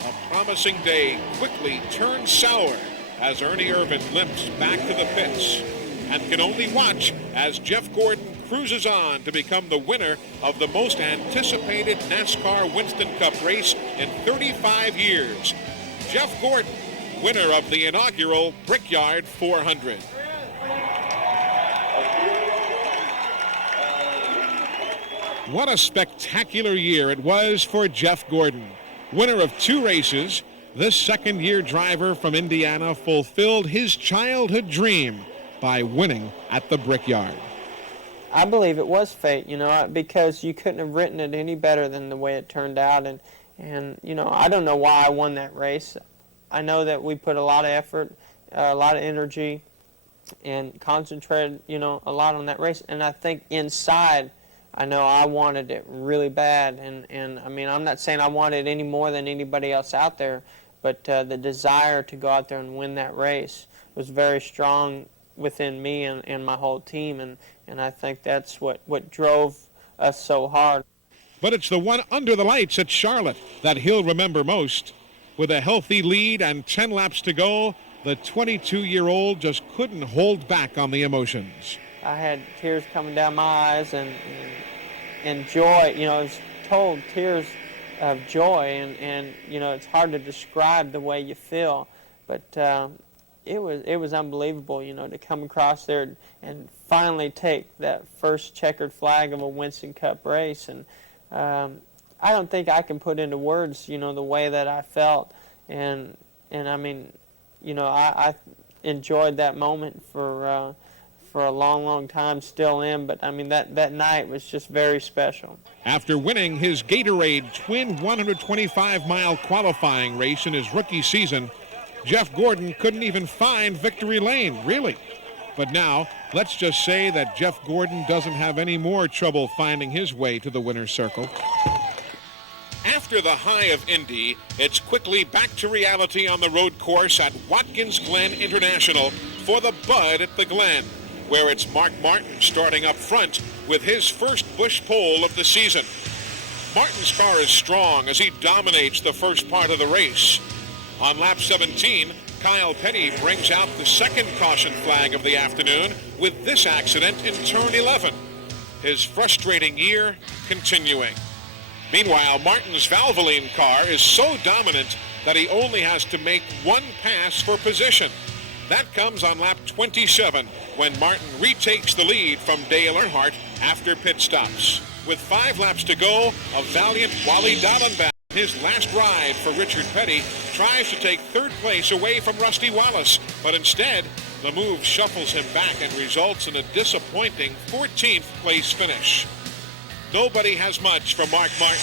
A promising day quickly turns sour as Ernie Irvan limps back to the pits and can only watch as Jeff Gordon cruises on to become the winner of the most anticipated NASCAR Winston Cup race in 35 years. Jeff Gordon, winner of the inaugural Brickyard 400. What a spectacular year it was for Jeff Gordon. Winner of 2 races, this second-year driver from Indiana fulfilled his childhood dream by winning at the Brickyard. I believe it was fate, you know, because you couldn't have written it any better than the way it turned out. And you know, I don't know why I won that race. I know that we put a lot of effort, a lot of energy, and concentrated, you know, a lot on that race. And I think inside, I know I wanted it really bad. And I mean, I'm not saying I wanted it any more than anybody else out there, but the desire to go out there and win that race was very strong within me and my whole team. And I think that's what drove us so hard. But it's the one under the lights at Charlotte that he'll remember most. With a healthy lead and 10 laps to go, the 22-year-old just couldn't hold back on the emotions. I had tears coming down my eyes and joy, you know, I was told tears of joy, and you know, it's hard to describe the way you feel, but it was unbelievable, you know, to come across there and finally take that first checkered flag of a Winston Cup race. And I don't think I can put into words, you know, the way that I felt. And I mean, you know, I enjoyed that moment for a long, long time, still am. But I mean, that night was just very special. After winning his Gatorade twin 125-mile qualifying race in his rookie season, Jeff Gordon couldn't even find victory lane, really. But now, let's just say that Jeff Gordon doesn't have any more trouble finding his way to the winner's circle. After the high of Indy, it's quickly back to reality on the road course at Watkins Glen International for the Bud at the Glen, where it's Mark Martin starting up front with his first Busch pole of the season. Martin's car is strong as he dominates the first part of the race. On lap 17, Kyle Petty brings out the second caution flag of the afternoon with this accident in turn 11. His frustrating year continuing. Meanwhile, Martin's Valvoline car is so dominant that he only has to make one pass for position. That comes on lap 27 when Martin retakes the lead from Dale Earnhardt after pit stops. With 5 laps to go, a valiant Wally Dallenbach, his last ride for Richard Petty, tries to take third place away from Rusty Wallace, but instead, the move shuffles him back and results in a disappointing 14th place finish. Nobody has much for Mark Martin,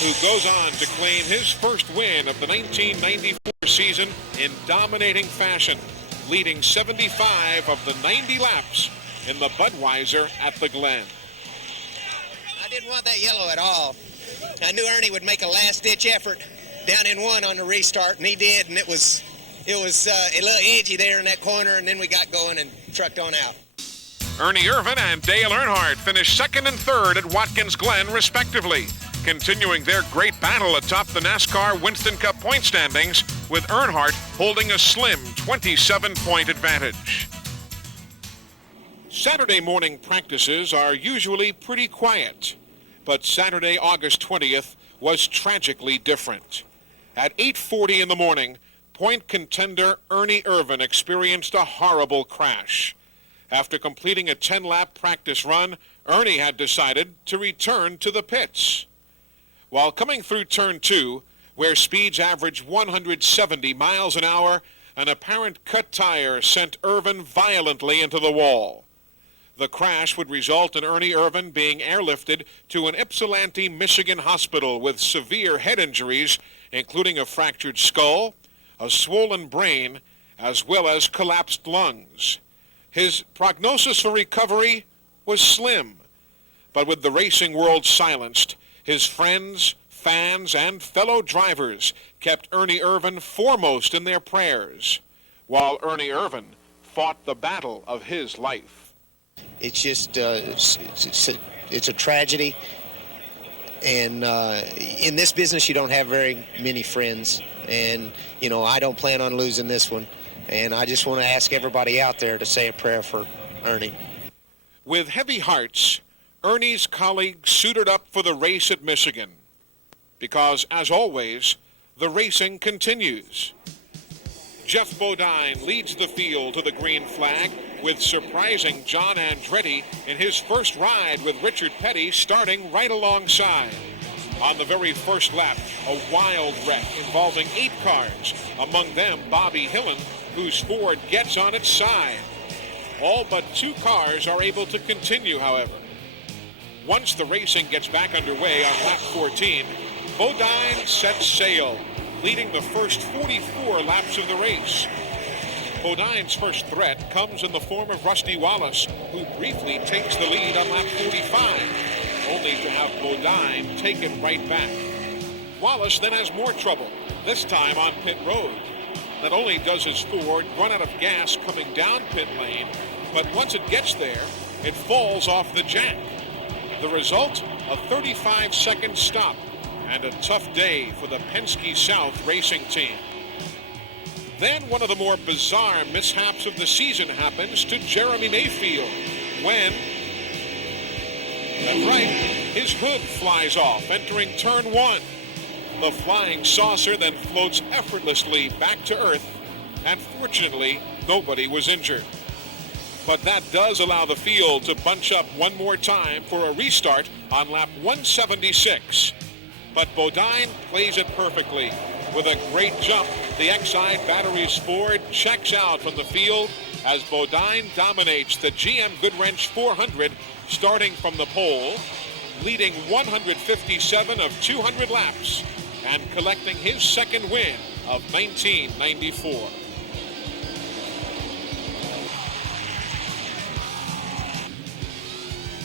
who goes on to claim his first win of the 1994 season in dominating fashion, leading 75 of the 90 laps in the Budweiser at the Glen. I didn't want that yellow at all. I knew Ernie would make a last-ditch effort down in 1 on the restart, and he did, and it was a little edgy there in that corner, and then we got going and trucked on out. Ernie Irvan and Dale Earnhardt finished second and third at Watkins Glen, respectively, continuing their great battle atop the NASCAR Winston Cup point standings, with Earnhardt holding a slim 27-point advantage. Saturday morning practices are usually pretty quiet, but Saturday, August 20th, was tragically different. At 8:40 in the morning, point contender Ernie Irvan experienced a horrible crash. After completing a 10-lap practice run, Ernie had decided to return to the pits. While coming through turn 2, where speeds average 170 miles an hour, an apparent cut tire sent Irvan violently into the wall. The crash would result in Ernie Irvan being airlifted to an Ypsilanti, Michigan hospital with severe head injuries, including a fractured skull, a swollen brain, as well as collapsed lungs. His prognosis for recovery was slim, but with the racing world silenced, his friends, fans, and fellow drivers kept Ernie Irvan foremost in their prayers, while Ernie Irvan fought the battle of his life. It's just, it's a tragedy, and in this business you don't have very many friends, and you know, I don't plan on losing this one. And I just want to ask everybody out there to say a prayer for Ernie. With heavy hearts, Ernie's colleagues suited up for the race at Michigan. Because, as always, the racing continues. Jeff Bodine leads the field to the green flag with surprising John Andretti in his first ride with Richard Petty starting right alongside. On the very first lap, a wild wreck involving 8 cars, among them Bobby Hillen, whose Ford gets on its side. All but 2 cars are able to continue, however. Once the racing gets back underway on lap 14, Bodine sets sail, leading the first 44 laps of the race. Bodine's first threat comes in the form of Rusty Wallace, who briefly takes the lead on lap 45, only to have Bodine take it right back. Wallace then has more trouble, this time on pit road. Not only does his Ford run out of gas coming down pit lane, but once it gets there, it falls off the jack. The result, a 35-second stop and a tough day for the Penske South racing team. Then one of the more bizarre mishaps of the season happens to Jeremy Mayfield when, that's right, his hood flies off entering turn 1. The flying saucer then floats effortlessly back to earth, and fortunately, nobody was injured. But that does allow the field to bunch up one more time for a restart on lap 176. But Bodine plays it perfectly. With a great jump, the Exide Batteries Ford checks out from the field as Bodine dominates the GM Goodwrench 400 starting from the pole, leading 157 of 200 laps and collecting his second win of 1994.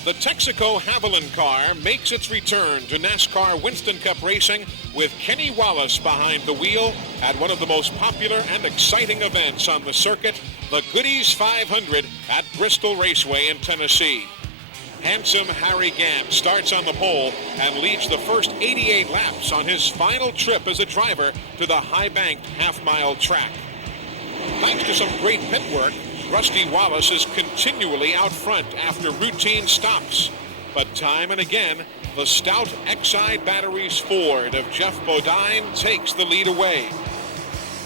The Texaco Haviland car makes its return to NASCAR Winston Cup racing with Kenny Wallace behind the wheel at one of the most popular and exciting events on the circuit, the Goodies 500 at Bristol Raceway in Tennessee. Handsome Harry Gant starts on the pole and leads the first 88 laps on his final trip as a driver to the high-banked half-mile track. Thanks to some great pit work, Rusty Wallace is continually out front after routine stops. But time and again, the stout Exide Batteries Ford of Jeff Bodine takes the lead away.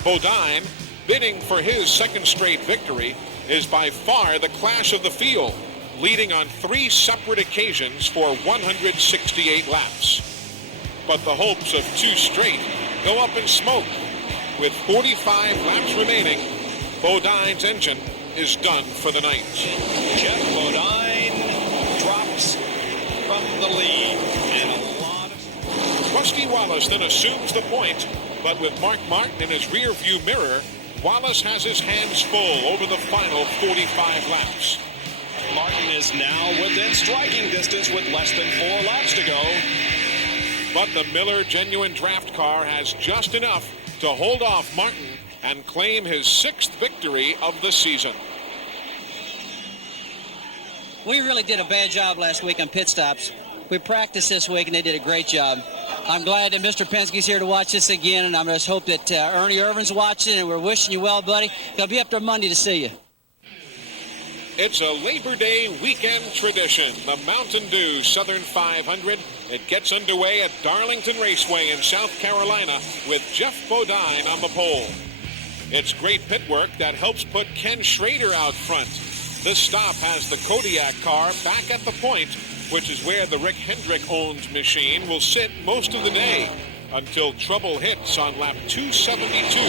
Bodine, bidding for his second straight victory, is by far the class of the field, leading on 3 separate occasions for 168 laps. But the hopes of 2 straight go up in smoke. With 45 laps remaining, Bodine's engine is done for the night. Jeff Bodine drops from the lead and a lot of... Rusty Wallace then assumes the point, but with Mark Martin in his rear-view mirror, Wallace has his hands full over the final 45 laps. Martin is now within striking distance with less than 4 laps to go. But the Miller Genuine Draft car has just enough to hold off Martin and claim his 6th victory of the season. We really did a bad job last week on pit stops. We practiced this week, and they did a great job. I'm glad that Mr. Penske's here to watch this again, and I just hope that Ernie Irvin's watching, and we're wishing you well, buddy. They'll be up there Monday to see you. It's a Labor Day weekend tradition, the Mountain Dew Southern 500. It gets underway at Darlington Raceway in South Carolina with Jeff Bodine on the pole. It's great pit work that helps put Ken Schrader out front. This stop has the Kodiak car back at the point, which is where the Rick Hendrick-owned machine will sit most of the day until trouble hits on lap 272.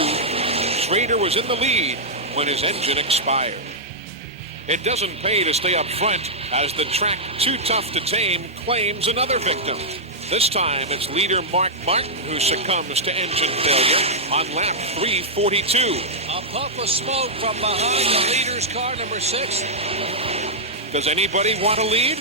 Schrader was in the lead when his engine expired. It doesn't pay to stay up front as the track Too Tough to Tame claims another victim. This time it's leader Mark Martin who succumbs to engine failure on lap 342. A puff of smoke from behind the leader's car, number 6. Does anybody want to lead?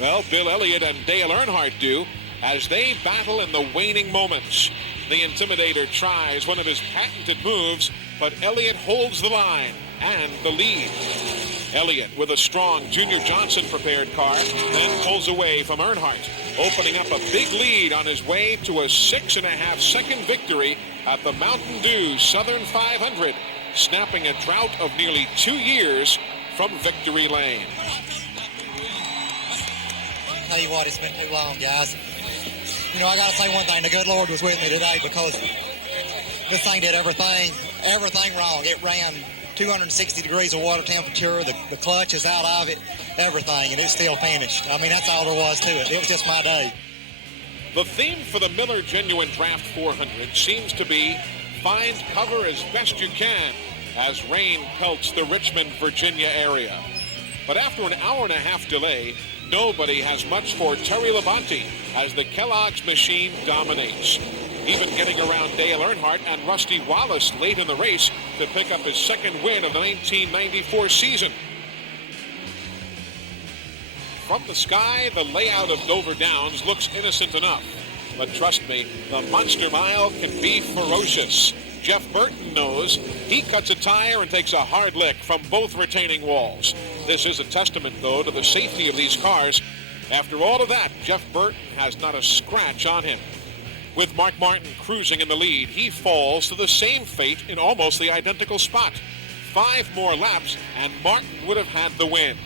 Well, Bill Elliott and Dale Earnhardt do as they battle in the waning moments. The Intimidator tries one of his patented moves, but Elliott holds the line and the lead. Elliott, with a strong Junior Johnson-prepared car, then pulls away from Earnhardt, opening up a big lead on his way to a 6.5-second victory at the Mountain Dew Southern 500, snapping a drought of nearly 2 years from victory lane. Tell you what, it's been too long, guys. You know, I got to say one thing. The good Lord was with me today because this thing did everything everything wrong. It ran 260 degrees of water temperature. The clutch is out of it, everything, and it still finished. I mean, that's all there was to it. It was just my day. The theme for the Miller Genuine Draft 400 seems to be find cover as best you can as rain pelts the Richmond, Virginia area. But after an hour-and-a-half delay, nobody has much for Terry Labonte as the Kellogg's machine dominates, even getting around Dale Earnhardt and Rusty Wallace late in the race to pick up his second win of the 1994 season. From the sky, the layout of Dover Downs looks innocent enough. But trust me, the Monster Mile can be ferocious. Jeff Burton knows. He cuts a tire and takes a hard lick from both retaining walls. This is a testament, though, to the safety of these cars. After all of that, Jeff Burton has not a scratch on him. With Mark Martin cruising in the lead, he falls to the same fate in almost the identical spot. 5 more laps, and Martin would have had the win.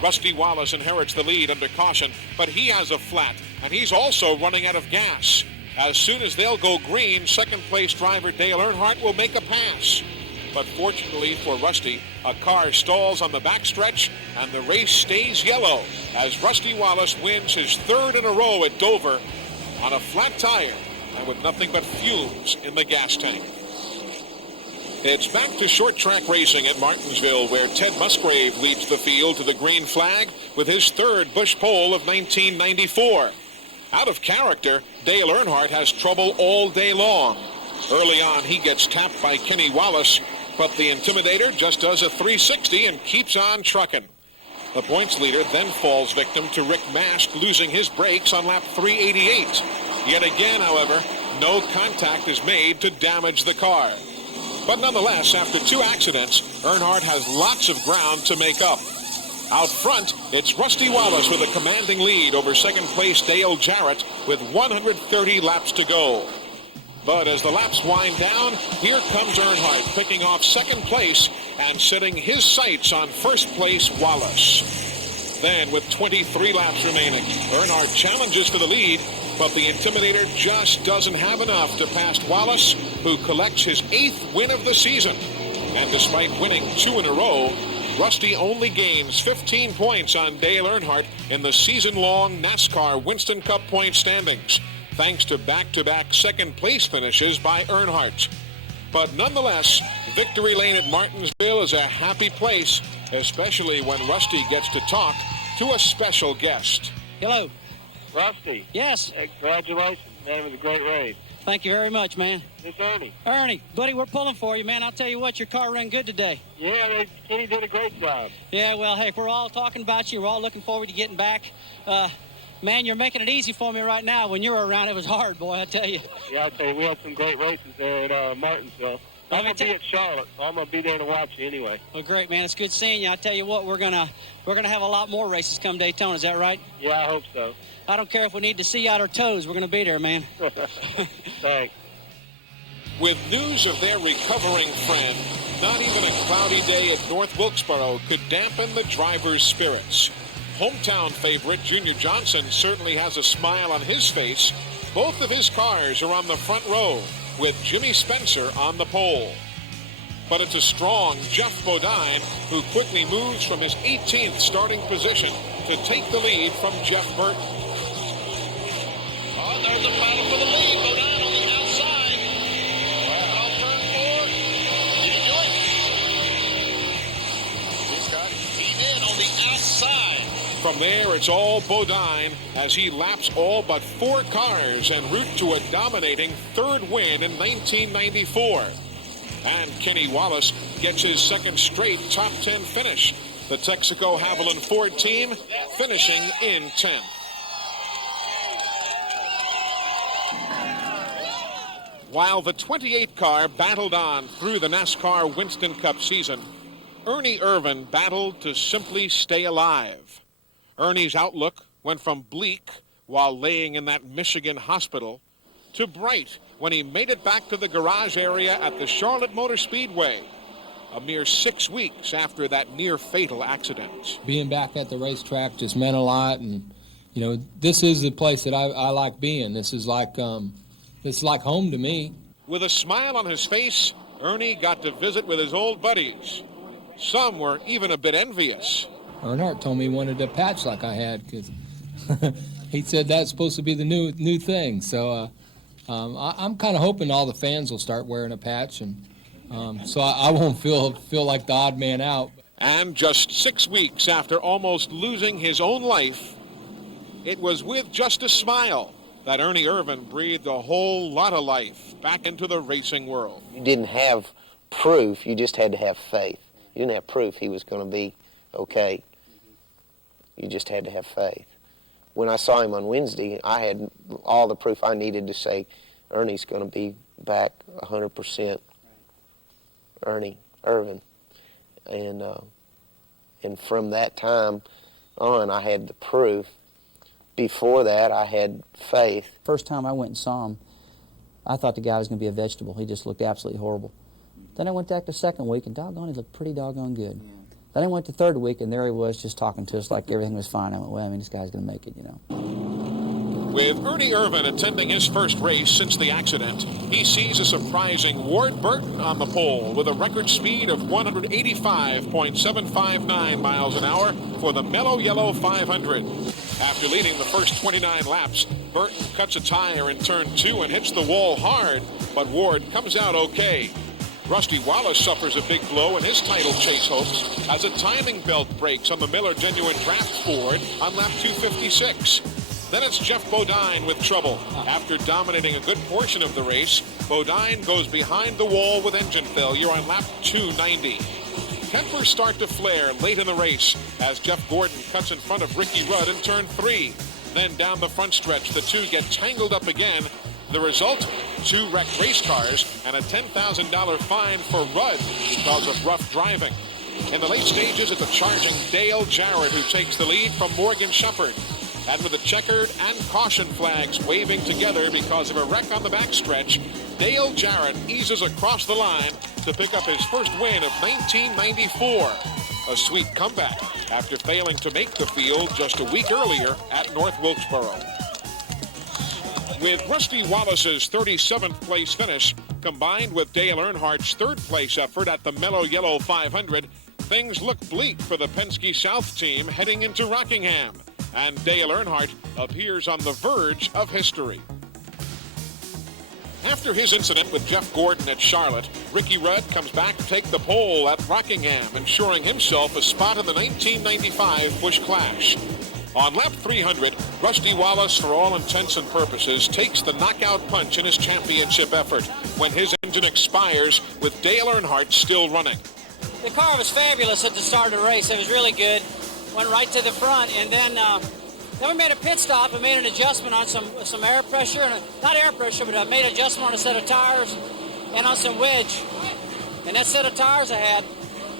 Rusty Wallace inherits the lead under caution, but he has a flat, and he's also running out of gas. As soon as they'll go green, second-place driver Dale Earnhardt will make a pass. But fortunately for Rusty, a car stalls on the backstretch, and the race stays yellow as Rusty Wallace wins his 3rd in a row at Dover on a flat tire and with nothing but fumes in the gas tank. It's back to short track racing at Martinsville, where Ted Musgrave leads the field to the green flag with his 3rd Busch pole of 1994. Out of character, Dale Earnhardt has trouble all day long. Early on, he gets tapped by Kenny Wallace, but the Intimidator just does a 360 and keeps on trucking. The points leader then falls victim to Rick Mast losing his brakes on lap 388. Yet again, however, no contact is made to damage the car. But nonetheless, after 2 accidents, Earnhardt has lots of ground to make up. Out front, it's Rusty Wallace with a commanding lead over second-place Dale Jarrett with 130 laps to go. But as the laps wind down, here comes Earnhardt picking off second place and setting his sights on first-place Wallace. Then, with 23 laps remaining, Earnhardt challenges for the lead, but the Intimidator just doesn't have enough to pass Wallace, who collects his 8th win of the season. And despite winning 2 in a row, Rusty only gains 15 points on Dale Earnhardt in the season-long NASCAR Winston Cup point standings, thanks to back-to-back second-place finishes by Earnhardt. But nonetheless, victory lane at Martinsville is a happy place, especially when Rusty gets to talk to a special guest. Hello. Rusty. Yes. Congratulations, man. It was a great race. Thank you very much, man. It's Ernie. Ernie, buddy, we're pulling for you, man. I'll tell you what, your car ran good today. Yeah, Kenny did a great job. Yeah, well, hey, we're all talking about you. We're all looking forward to getting back. Man, you're making it easy for me right now. When you were around, it was hard, boy, I tell you. Yeah, I tell you, we had some great races there at Martinsville. I'm going to be at Charlotte, so I'm going to be there to watch you anyway. Well, great, man. It's good seeing you. I tell you what, we're gonna have a lot more races come Daytona. Is that right? Yeah, I hope so. I don't care if we need to see out our toes. We're going to be there, man. Thanks. With news of their recovering friend, not even a cloudy day at North Wilkesboro could dampen the driver's spirits. Hometown favorite Junior Johnson certainly has a smile on his face. Both of his cars are on the front row, with Jimmy Spencer on the pole. But it's a strong Jeff Bodine who quickly moves from his 18th starting position to take the lead from Jeff Burton. Oh, there's a battle for the lead. Bodine on the outside. Wow. Turn 4. Did he do it? He did on the outside. From there, it's all Bodine as he laps all but 4 cars en route to a dominating 3rd win in 1994. And Kenny Wallace gets his second straight top 10 finish. The Texaco Haviland Ford team finishing in 10th. While the 28 car battled on through the NASCAR Winston Cup season, Ernie Irvan battled to simply stay alive. Ernie's outlook went from bleak while laying in that Michigan hospital to bright when he made it back to the garage area at the Charlotte Motor Speedway, a mere 6 weeks after that near-fatal accident. Being back at the racetrack just meant a lot, and, you know, this is the place that I like being. This is like home to me. With a smile on his face, Ernie got to visit with his old buddies. Some were even a bit envious. Earnhardt told me he wanted a patch like I had because he said that's supposed to be the new thing. So I'm kind of hoping all the fans will start wearing a patch, and so I won't feel like the odd man out. And just 6 weeks after almost losing his own life, it was with just a smile that Ernie Irvan breathed a whole lot of life back into the racing world. You didn't have proof, you just had to have faith. You didn't have proof he was going to be okay. You just had to have faith. When I saw him on Wednesday, I had all the proof I needed to say Ernie's going to be back 100% Ernie Irvan. And from that time on, I had the proof. Before that, I had faith. First time I went and saw him, I thought the guy was going to be a vegetable. He just looked absolutely horrible. Then I went back the second week, and doggone, he looked pretty doggone good. Yeah. Then I went the third week, and there he was just talking to us like everything was fine. I went, well, I mean, this guy's going to make it, you know. With Ernie Irvan attending his first race since the accident, he sees a surprising Ward Burton on the pole with a record speed of 185.759 miles an hour for the Mellow Yellow 500. After leading the first 29 laps, Burton cuts a tire in turn 2 and hits the wall hard, but Ward comes out okay. Rusty Wallace suffers a big blow in his title chase hopes as a timing belt breaks on the Miller Genuine Draft Ford on lap 256. Then it's Jeff Bodine with trouble. After dominating a good portion of the race, Bodine goes behind the wall with engine failure on lap 290. Tempers start to flare late in the race as Jeff Gordon cuts in front of Ricky Rudd in turn 3. Then down the front stretch, the two get tangled up again. The result, 2 wrecked race cars and a $10,000 fine for Rudd because of rough driving. In the late stages, it's a charging Dale Jarrett who takes the lead from Morgan Shepherd. And with the checkered and caution flags waving together because of a wreck on the backstretch, Dale Jarrett eases across the line to pick up his first win of 1994. A sweet comeback after failing to make the field just a week earlier at North Wilkesboro. With Rusty Wallace's 37th place finish, combined with Dale Earnhardt's 3rd place effort at the Mellow Yellow 500, things look bleak for the Penske South team heading into Rockingham. And Dale Earnhardt appears on the verge of history. After his incident with Jeff Gordon at Charlotte, Ricky Rudd comes back to take the pole at Rockingham, ensuring himself a spot in the 1995 Busch Clash. On lap 300, Rusty Wallace, for all intents and purposes, takes the knockout punch in his championship effort when his engine expires with Dale Earnhardt still running. The car was fabulous at the start of the race. It was really good. Went right to the front, and then we made a pit stop and made an adjustment on some air pressure, and not air pressure, but I made an adjustment on a set of tires and on some wedge. And that set of tires I had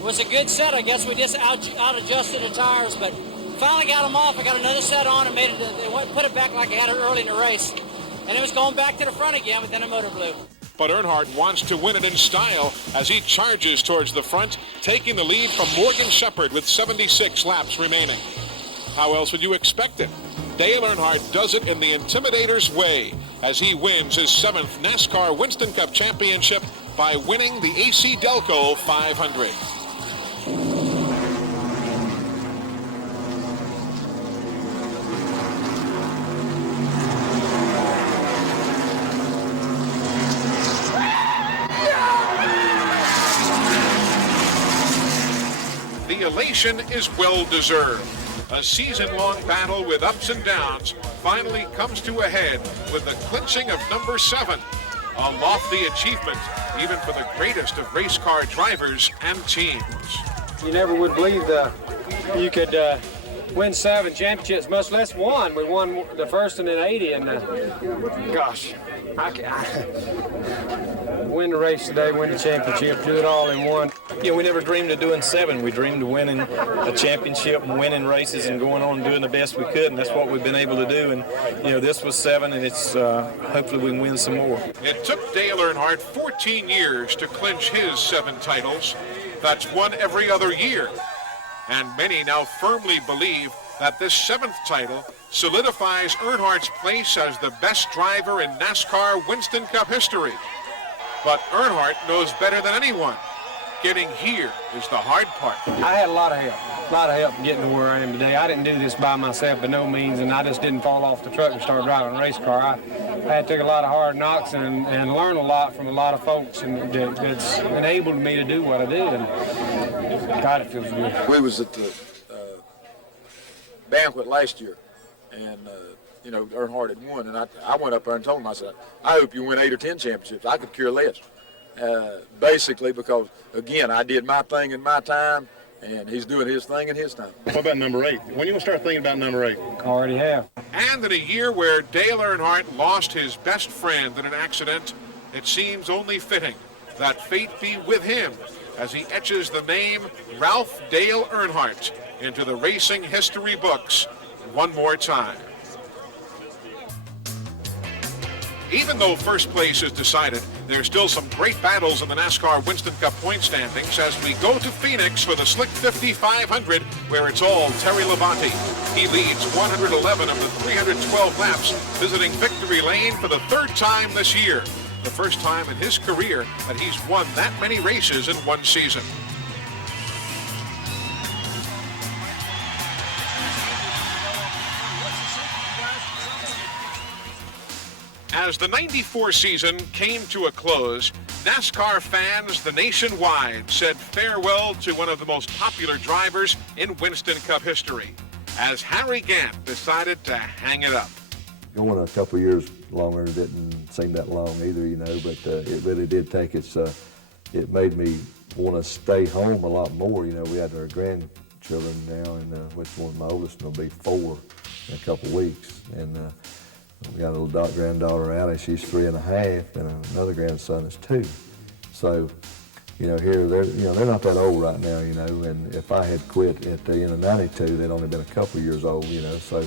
was a good set. I guess we just out-adjusted the tires, but finally got them off. I got another set on and made it, put it back like I had it early in the race. And it was going back to the front again, but then the motor blew. But Earnhardt wants to win it in style as he charges towards the front, taking the lead from Morgan Shepherd with 76 laps remaining. How else would you expect it? Dale Earnhardt does it in the Intimidator's way as he wins his 7th NASCAR Winston Cup championship by winning the AC Delco 500. The elation is well-deserved. A season-long battle with ups and downs finally comes to a head with the clinching of number 7. A lofty achievement, even for the greatest of race car drivers and teams. You never would believe you could win 7 championships, much less 1. We won the first and then 80, and gosh, win the race today, win the championship, do it all in one. Yeah, we never dreamed of doing 7. We dreamed of winning a championship and winning races and going on and doing the best we could, and that's what we've been able to do. And this was 7, and it's hopefully we can win some more. It took Dale Earnhardt 14 years to clinch his 7 titles. That's one every other year. And many now firmly believe that this 7th title solidifies Earnhardt's place as the best driver in NASCAR Winston Cup history. But Earnhardt knows better than anyone. Getting here is the hard part. I had a lot of help in getting to where I am today. I didn't do this by myself by no means, and I just didn't fall off the truck and start driving a race car. I had to take a lot of hard knocks and learn a lot from a lot of folks, and that's enabled me to do what I did, and God, it feels good. We was at the banquet last year, and Earnhardt had won, and I went up there and told him, I said, I hope you win 8 or 10 championships. I could care less. Basically because, again, I did my thing in my time, and he's doing his thing in his time. What about number 8? When you going to start thinking about number 8? Already have. And in a year where Dale Earnhardt lost his best friend in an accident, it seems only fitting that fate be with him as he etches the name Ralph Dale Earnhardt into the racing history books one more time. Even though first place is decided, there's still some great battles in the NASCAR Winston Cup point standings as we go to Phoenix for the Slick 5500, where it's all Terry Labonte. He leads 111 of the 312 laps, visiting victory lane for the third time this year. The first time in his career that he's won that many races in one season. As the '94 season came to a close, NASCAR fans nationwide said farewell to one of the most popular drivers in Winston Cup history, as Harry Gant decided to hang it up. Going a couple of years longer didn't seem that long either, but it really did take its, it made me want to stay home a lot more. We had our grandchildren now, and which one, my oldest will be 4 in a couple of weeks. And we got a little granddaughter, Allie, she's 3.5, and another grandson is 2. So, here they're not that old right now, and if I had quit at the end of '92, they'd only been a couple of years old, so,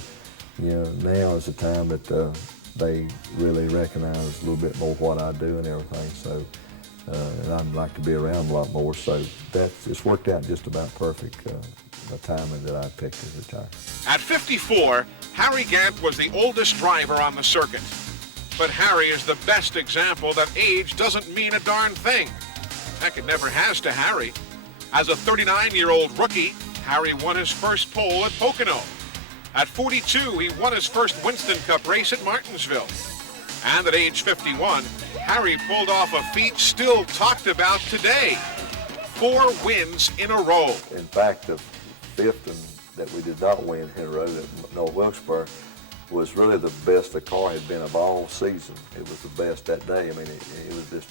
now is the time that they really recognize a little bit more what I do and everything, so, and I'd like to be around a lot more, so it's worked out just about perfect, the timing that I picked to retire. At 54, Harry Gant was the oldest driver on the circuit. But Harry is the best example that age doesn't mean a darn thing. Heck, it never has to Harry. As a 39-year-old rookie, Harry won his first pole at Pocono. At 42, he won his first Winston Cup race at Martinsville. And at age 51, Harry pulled off a feat still talked about today. 4 wins in a row. In fact, the 5th one that we did not win in a row at Noah Wilkesboro was really the best the car had been of all season. It was the best that day. I mean, it was just,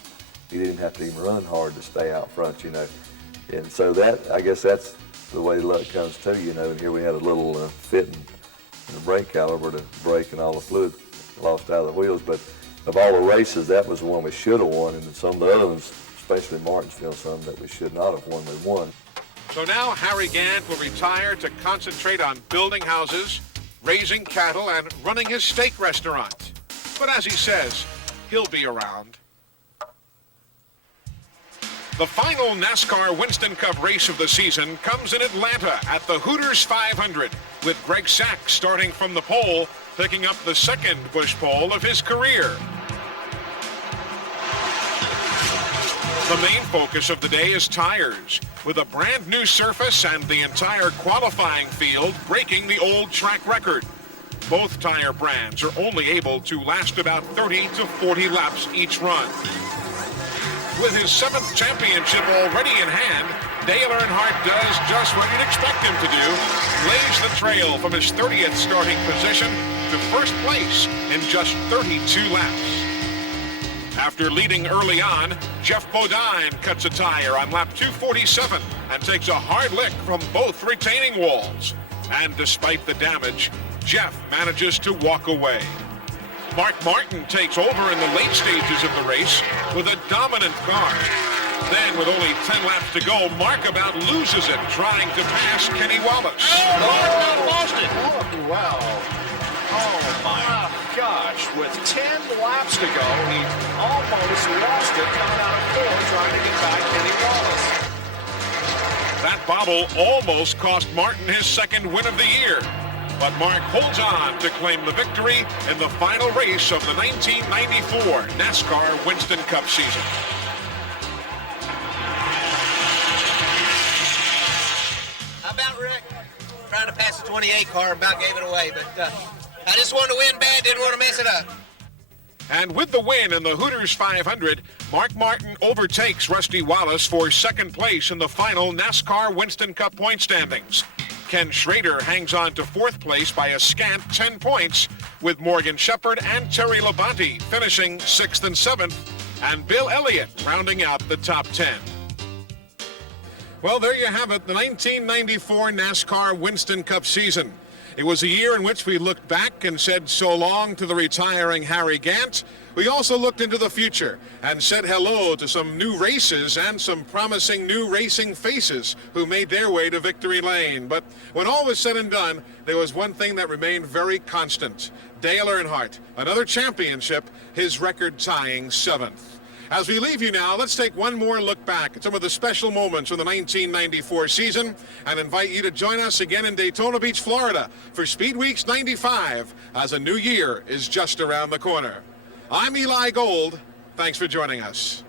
you didn't have to even run hard to stay out front, And so I guess that's the way luck comes to you, And here we had a little fitting in the brake caliper to brake, and all the fluid lost out of the wheels. But of all the races, that was the one we should have won, and some of the other ones, especially Martinsville, some that we should not have won, we won. So now Harry Gant will retire to concentrate on building houses, raising cattle, and running his steak restaurant. But as he says, he'll be around. The final NASCAR Winston Cup race of the season comes in Atlanta at the Hooters 500, with Greg Sachs starting from the pole, picking up the second Busch pole of his career. The main focus of the day is tires, with a brand new surface and the entire qualifying field breaking the old track record. Both tire brands are only able to last about 30 to 40 laps each run. With his 7th championship already in hand, Dale Earnhardt does just what you'd expect him to do, blaze the trail from his 30th starting position to first place in just 32 laps. After leading early on, Jeff Bodine cuts a tire on lap 247 and takes a hard lick from both retaining walls. And despite the damage, Jeff manages to walk away. Mark Martin takes over in the late stages of the race with a dominant car. Then, with only 10 laps to go, Mark about loses it trying to pass Kenny Wallace. Oh, Mark lost it. Oh, wow. Oh, my gosh. With 10 laps to go, he almost lost it coming out of 4 trying to get by Kenny Wallace. That bobble almost cost Martin his second win of the year. But Mark holds on to claim the victory in the final race of the 1994 NASCAR Winston Cup season. How about Rick? Trying to pass the 28 car, about gave it away, but I just wanted to win bad, didn't want to mess it up. And with the win in the Hooters 500, Mark Martin overtakes Rusty Wallace for second place in the final NASCAR Winston Cup point standings. Ken Schrader hangs on to fourth place by a scant 10 points, with Morgan Shepherd and Terry Labonte finishing 6th and 7th, and Bill Elliott rounding out the top 10. Well, there you have it, the 1994 NASCAR Winston Cup season. It was a year in which we looked back and said so long to the retiring Harry Gant. We also looked into the future and said hello to some new races and some promising new racing faces who made their way to victory lane. But when all was said and done, there was one thing that remained very constant. Dale Earnhardt, another championship, his record-tying 7th. As we leave you now, let's take one more look back at some of the special moments from the 1994 season and invite you to join us again in Daytona Beach, Florida for Speed Weeks 95 as a new year is just around the corner. I'm Eli Gold. Thanks for joining us.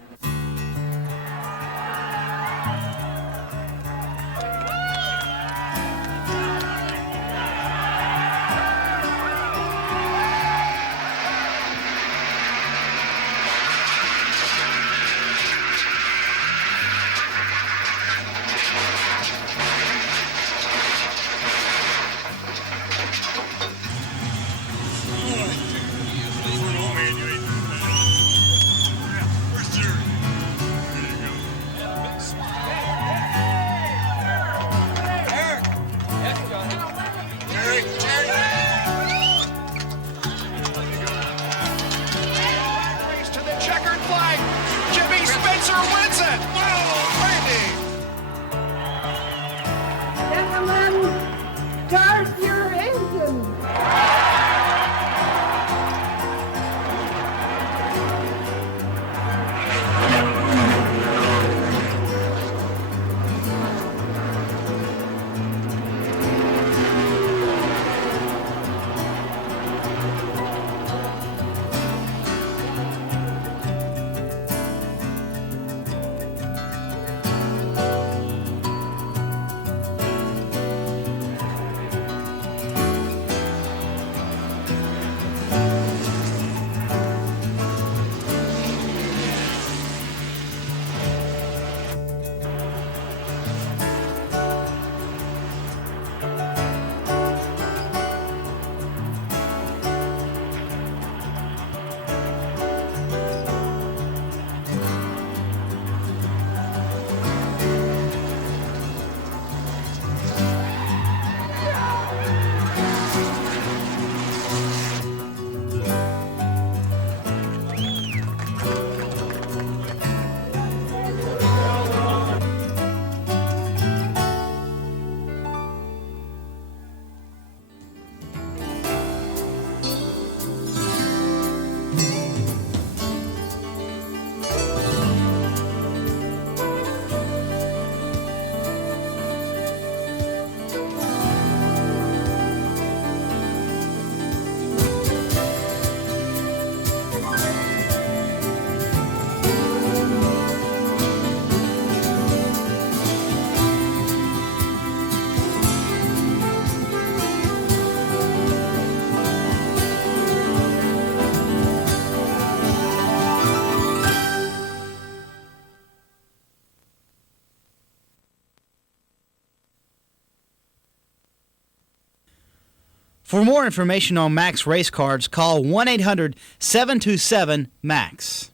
For more information on Max race cards, call 1-800-727-MAX.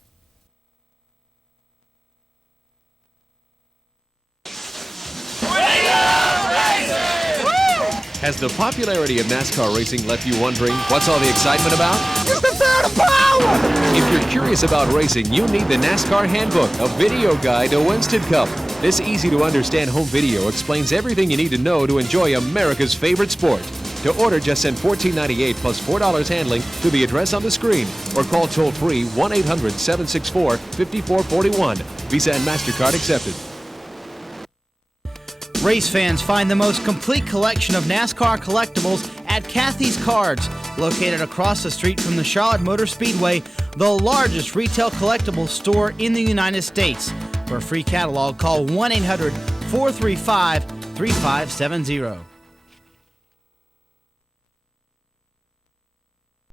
Has the popularity of NASCAR racing left you wondering what's all the excitement about? It's the third of power! If you're curious about racing, you need the NASCAR Handbook, a video guide to Winston Cup. This easy-to-understand home video explains everything you need to know to enjoy America's favorite sport. To order, just send $14.98 plus $4 handling to the address on the screen or call toll-free 1-800-764-5441. Visa and MasterCard accepted. Race fans, find the most complete collection of NASCAR collectibles at at Kathy's Cards, located across the street from the Charlotte Motor Speedway, the largest retail collectibles store in the United States. For a free catalog, call 1-800-435-3570.